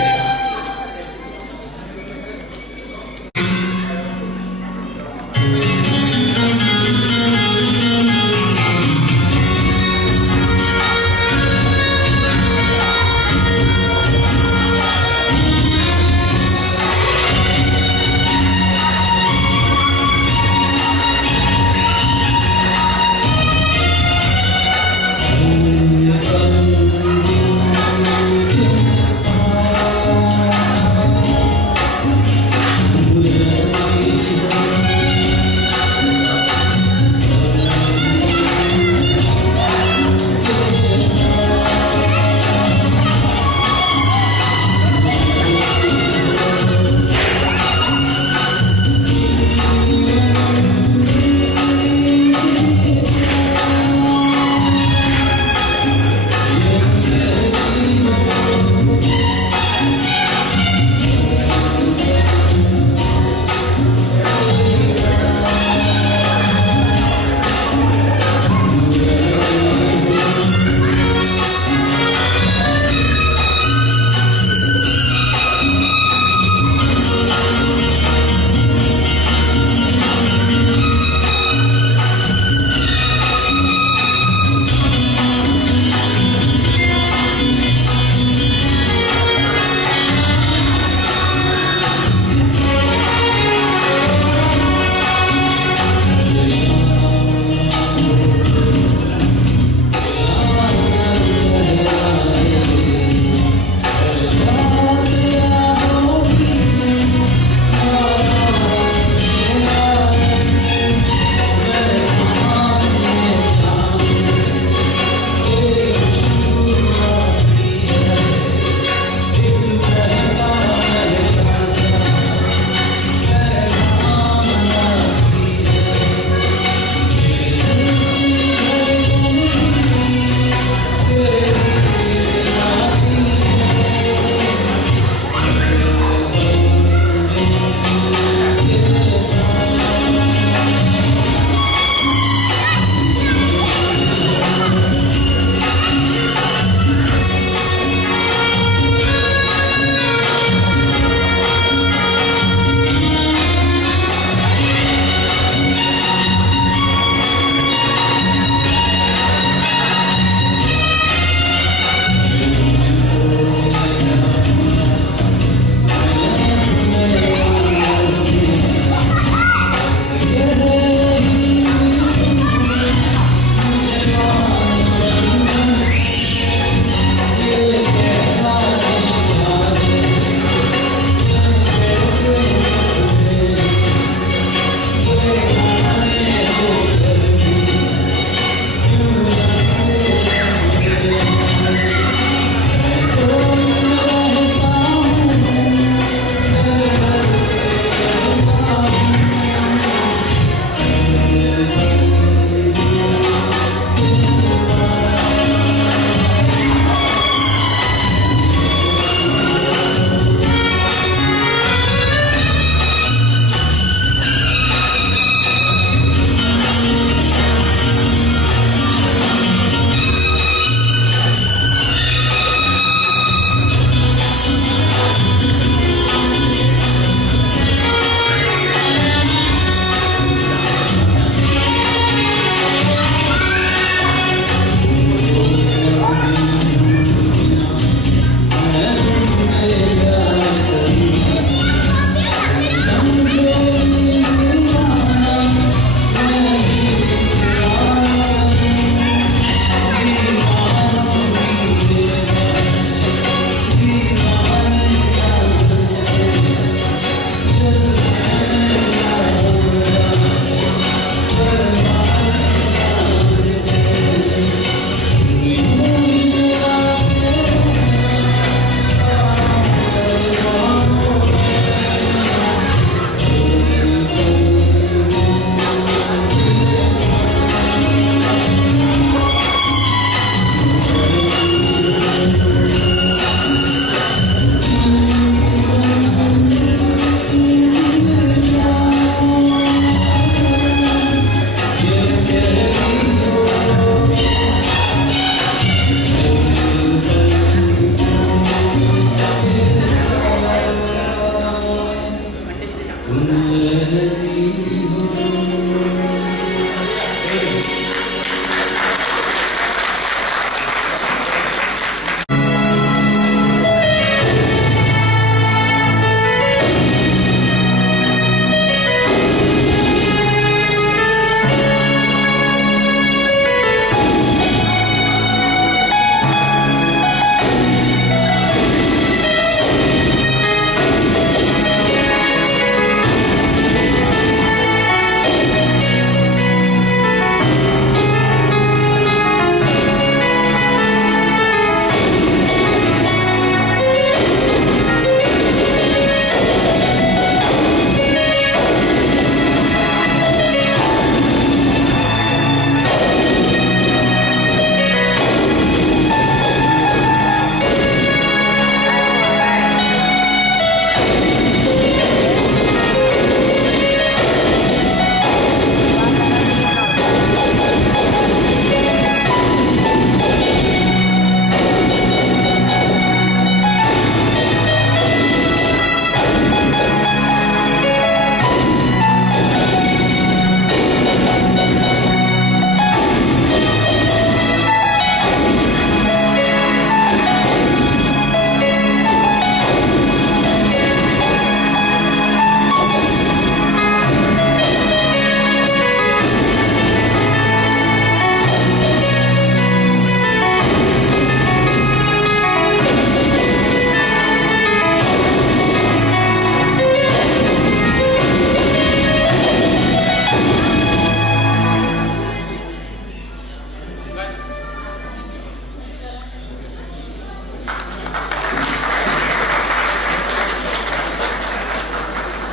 रहती हो।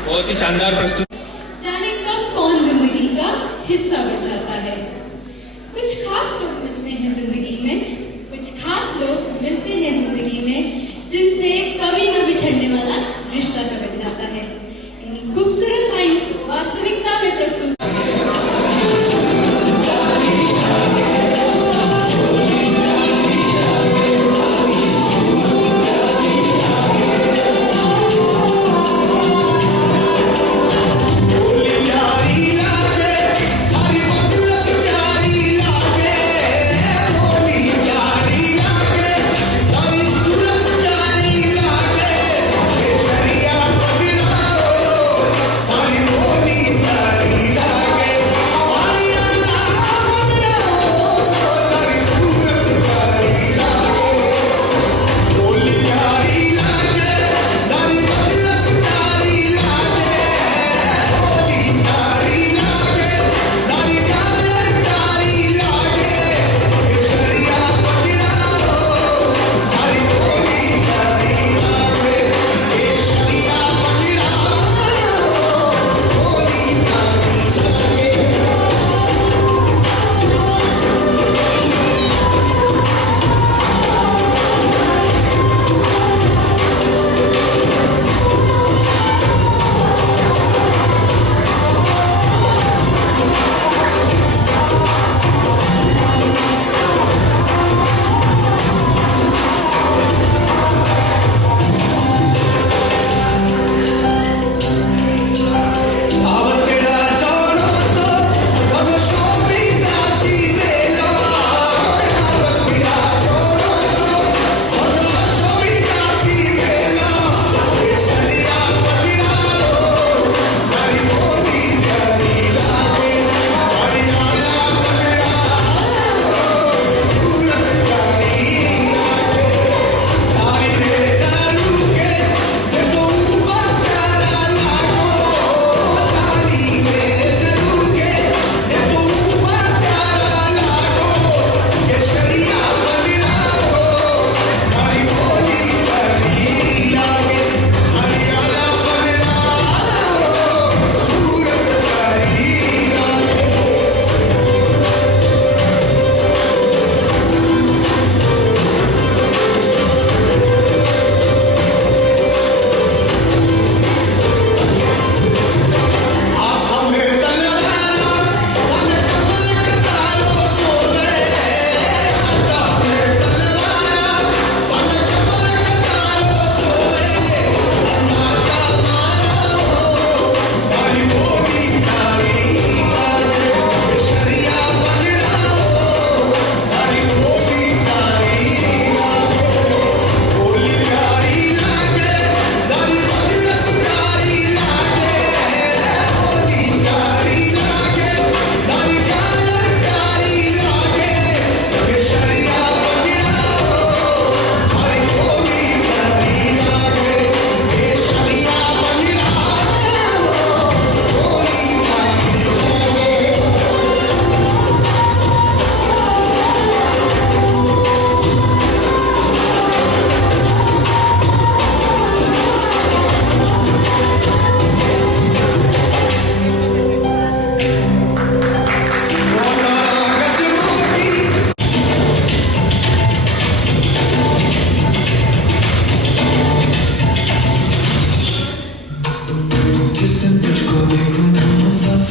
बहुत ही शानदार प्रस्तुति। जाने कब कौन जिंदगी का हिस्सा बन जाता है। कुछ खास लोग मिलते हैं जिंदगी में, कुछ खास लोग मिलते हैं जिंदगी में जिनसे कभी न बिछड़ने वाला रिश्ता सा बन जाता है। इन खूबसूरत लाइन्स को वास्तविकता में प्रस्तुत Maria,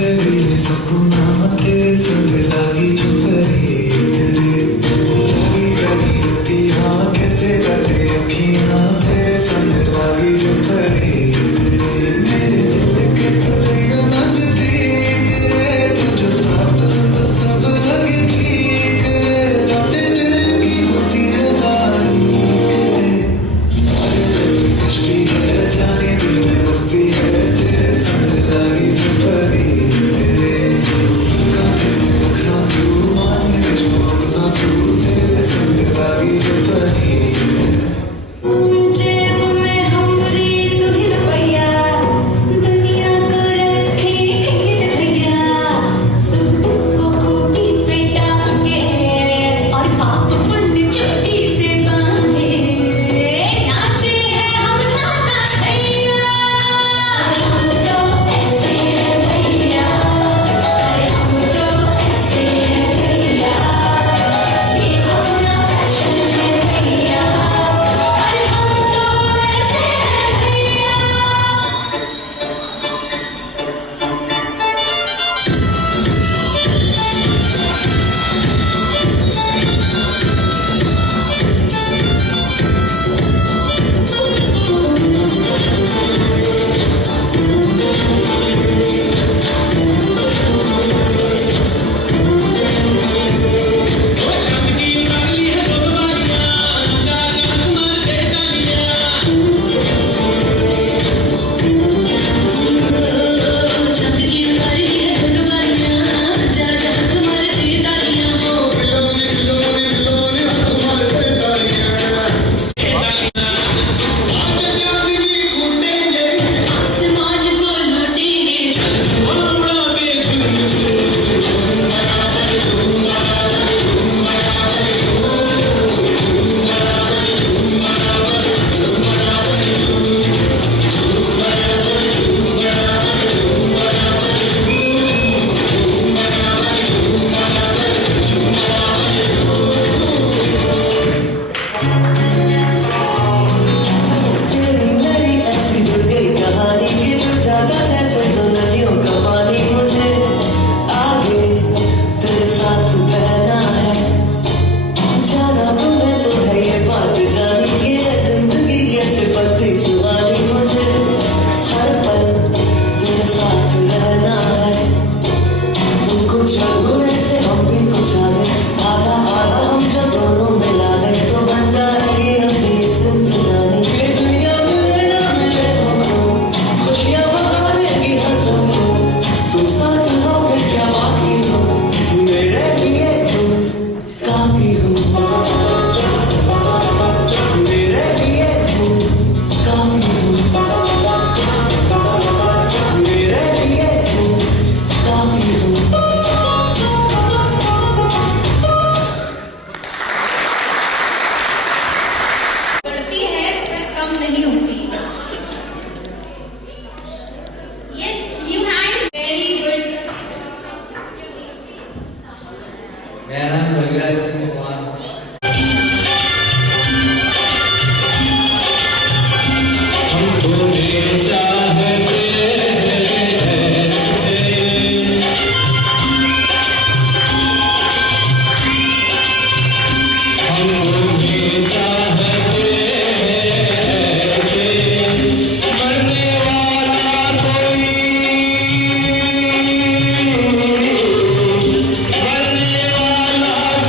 कैसे भी सकूं ना तेरे संग लागी जो करे तेरे जागी जागी रतियां कैसे कटे अखियां तेरे संग लागी जो करे तेरे मेरे दिल के तुझे नजदीक रे तुझे साथ तो सब लगे ठीक रे बातें दिल की होती है बारीक रे सारे दिल कश्ती है जाने दिल में मस्ती है तेरे संग लागी जो करे तेरे संगा तेरे रखना तू मान ले मुझको अपना तू तेरे संग लागी जो करे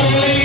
कोई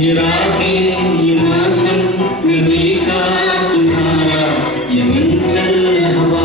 ये रातें ये मौसम मैं देखा तुम्हारा ये हिलचल हवा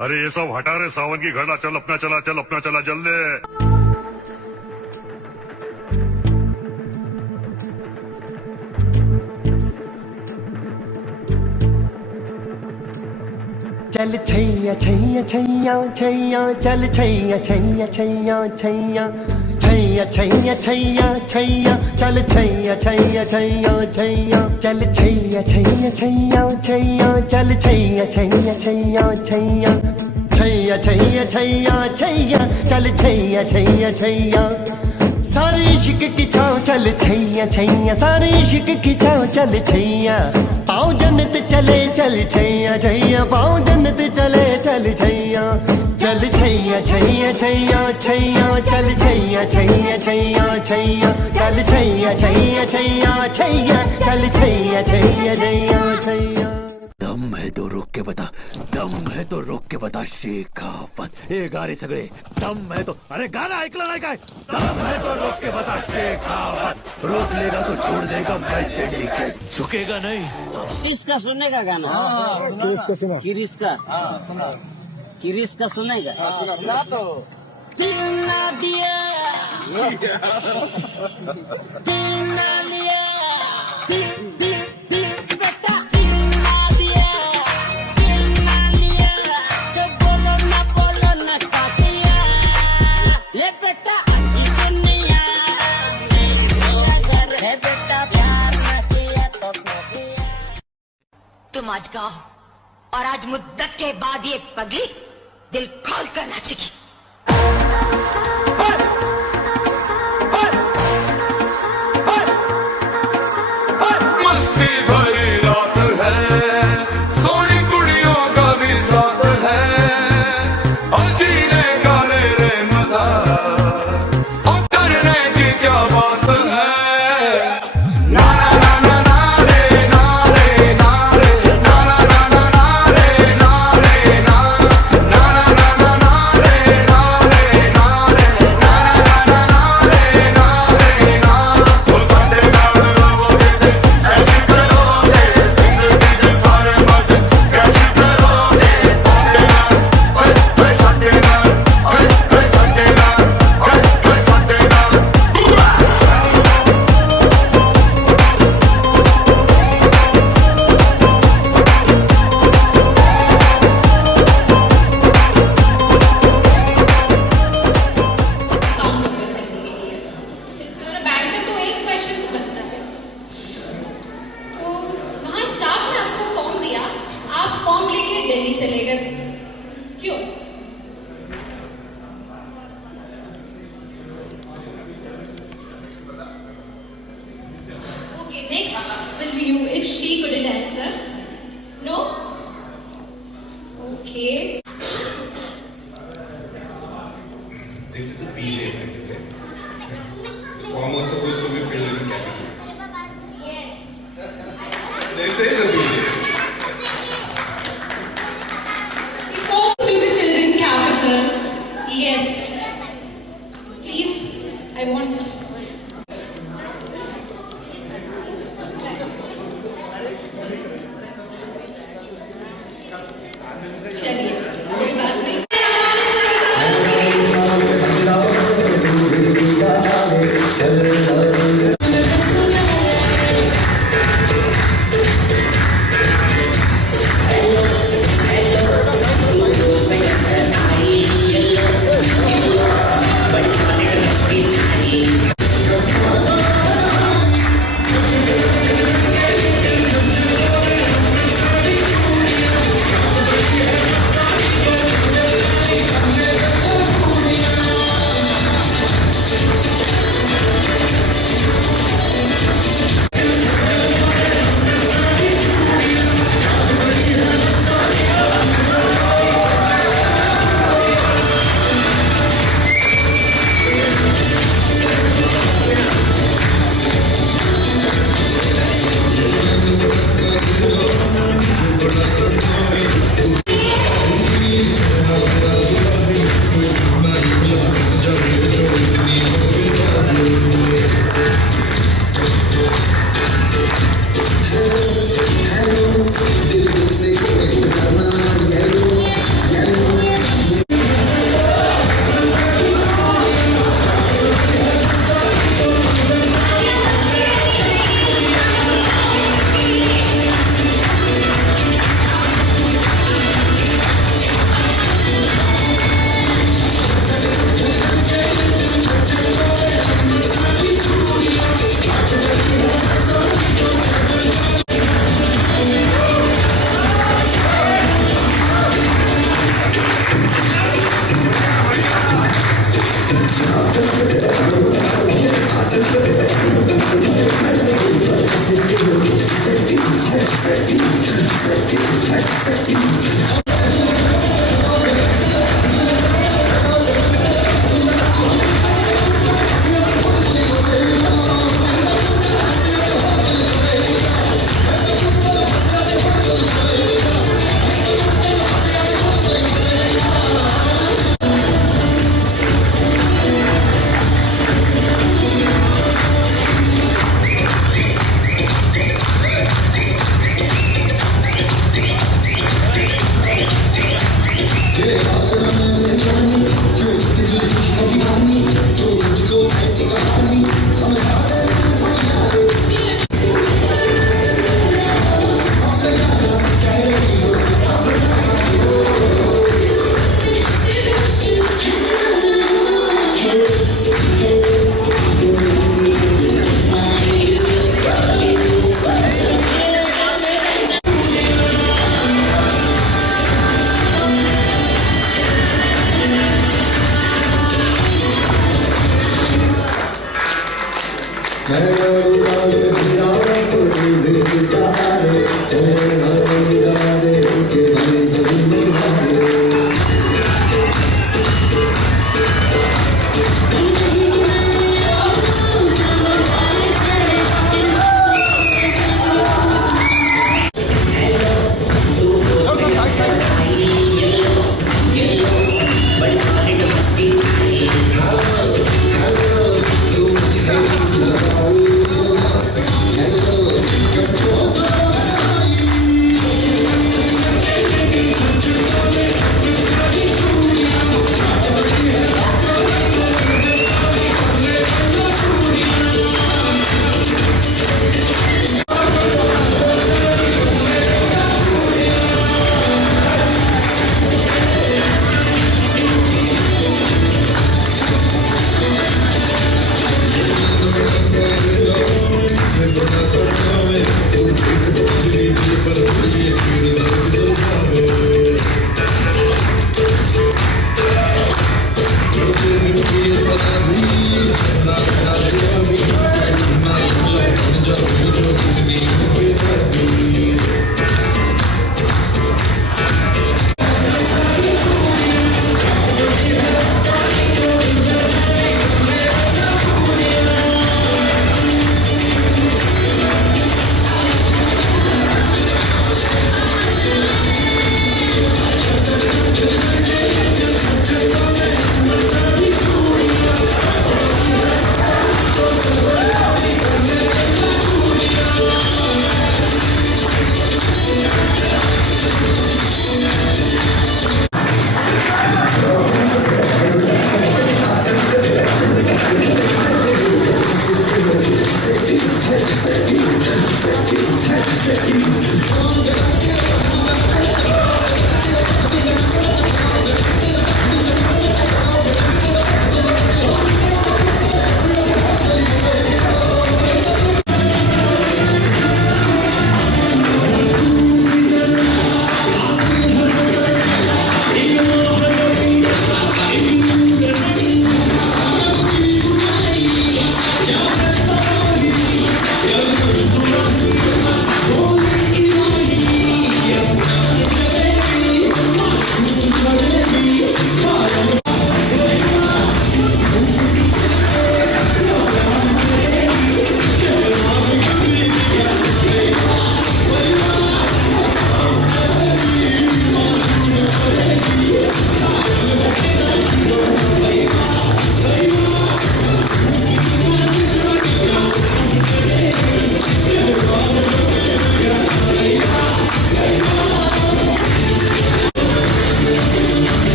अरे ये सब हटा रे सावन की घड़ा चल अपना चला जल्दी चल छैया छैया छैया छैया चल छैया छैया छैया छैया छैया छैया छैया छैया चल छैया छैया छैया छैया चल छैया छैया छैया छैया चल छैया छैया छैया छैया छैया छैया छैया छैया चल छैया छैया छैया सारे इश्क की छाँव चल छैया छैया सारे इश्क की छाँव चल छैया पाँव जन्नत चले चल छैया छैया पाँव जन्नत चले चल छैया चल छैया छैया छैया छैया चल छैया छैया छैया छैया चल छैया छैया छैया छैया चल छैया छैया छैया छैया दम है तो रोक के बता दम है तो रोक के बता शेखावत हे गारे सगळे दम है तो अरे गाना ऐकलं नाही काय दम है तो रोक के बता शेखावत रोक लेगा तो छोड़ देगा मैं सिंडिकेट झुकेगा नहीं किसका सुनने का गाना किसका सुना किरिस का सुनेगा सुना तो दिया दिया तुम आज गाओ और आज मुद्दत के बाद ये पगली दिल खोल कर नाचेगी next will be you if she couldn't answer. No? Okay. This is a PJ, by the way. Form was supposed to be filled in capital. Yes. This is a PJ. The form to be filled in capital. Yes. Please, I want. चलिए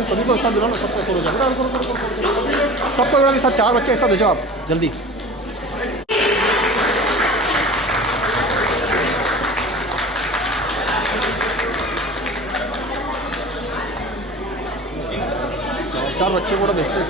सभी को हिस्सा दिलाओ ना, सबको करो जाओ, सबको एक साथ 4 बच्चे हिस्सा दे जाओ आप जल्दी। चार बच्चे को देखते हैं।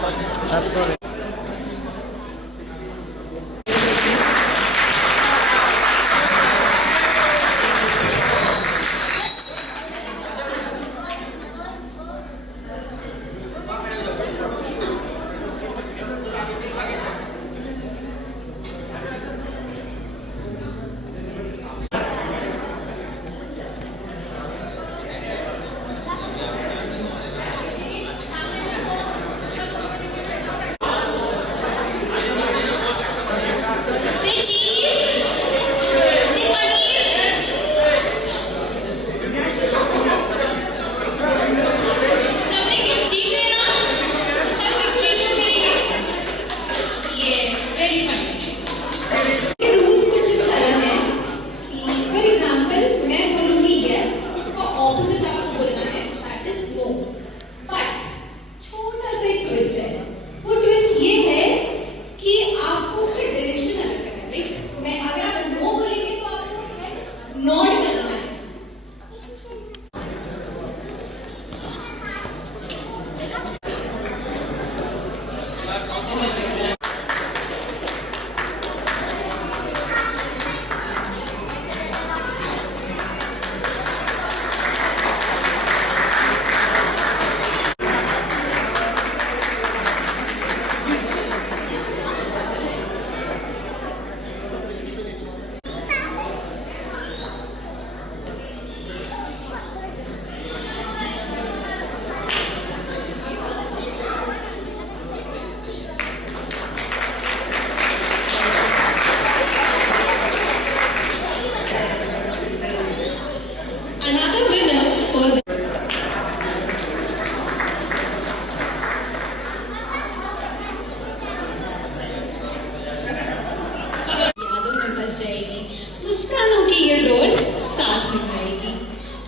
मुस्कानों की ये डोर साथ निभाएगी।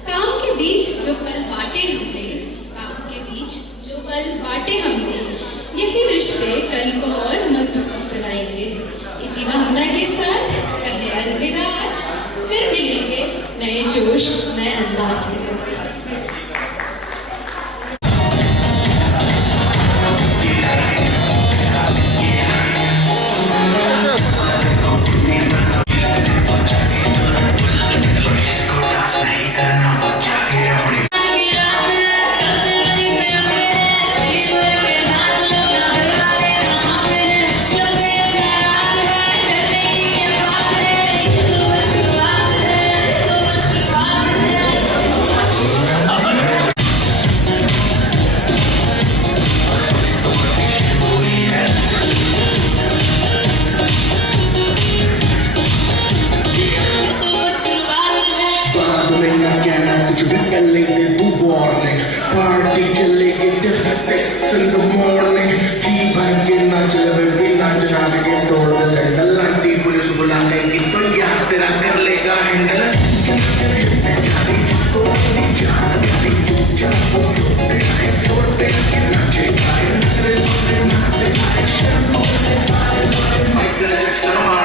काम के बीच जो पल बांटे हमने, काम के बीच जो पल बांटे हमने, यही रिश्ते कल को और मजबूत बनाएंगे। इसी भावना के साथ कहे अलविदा आज, फिर मिलेंगे नए जोश नए अंदाज के साथ। पार्टी चलेगी तेरा सेक्स इन द मॉर्निंग की भर के नाच लगे नाच नाच के तोड़ दे सैंडल लाठी पुलिस बुला लेगी तो यार तेरा कर लेगा हैंडल जारी जिसको नहीं जान गाड़ी चुपचाप वो फ्लोर पे के नाचे गाए तेरे नाते गाए शर्म माइकल जैक्सन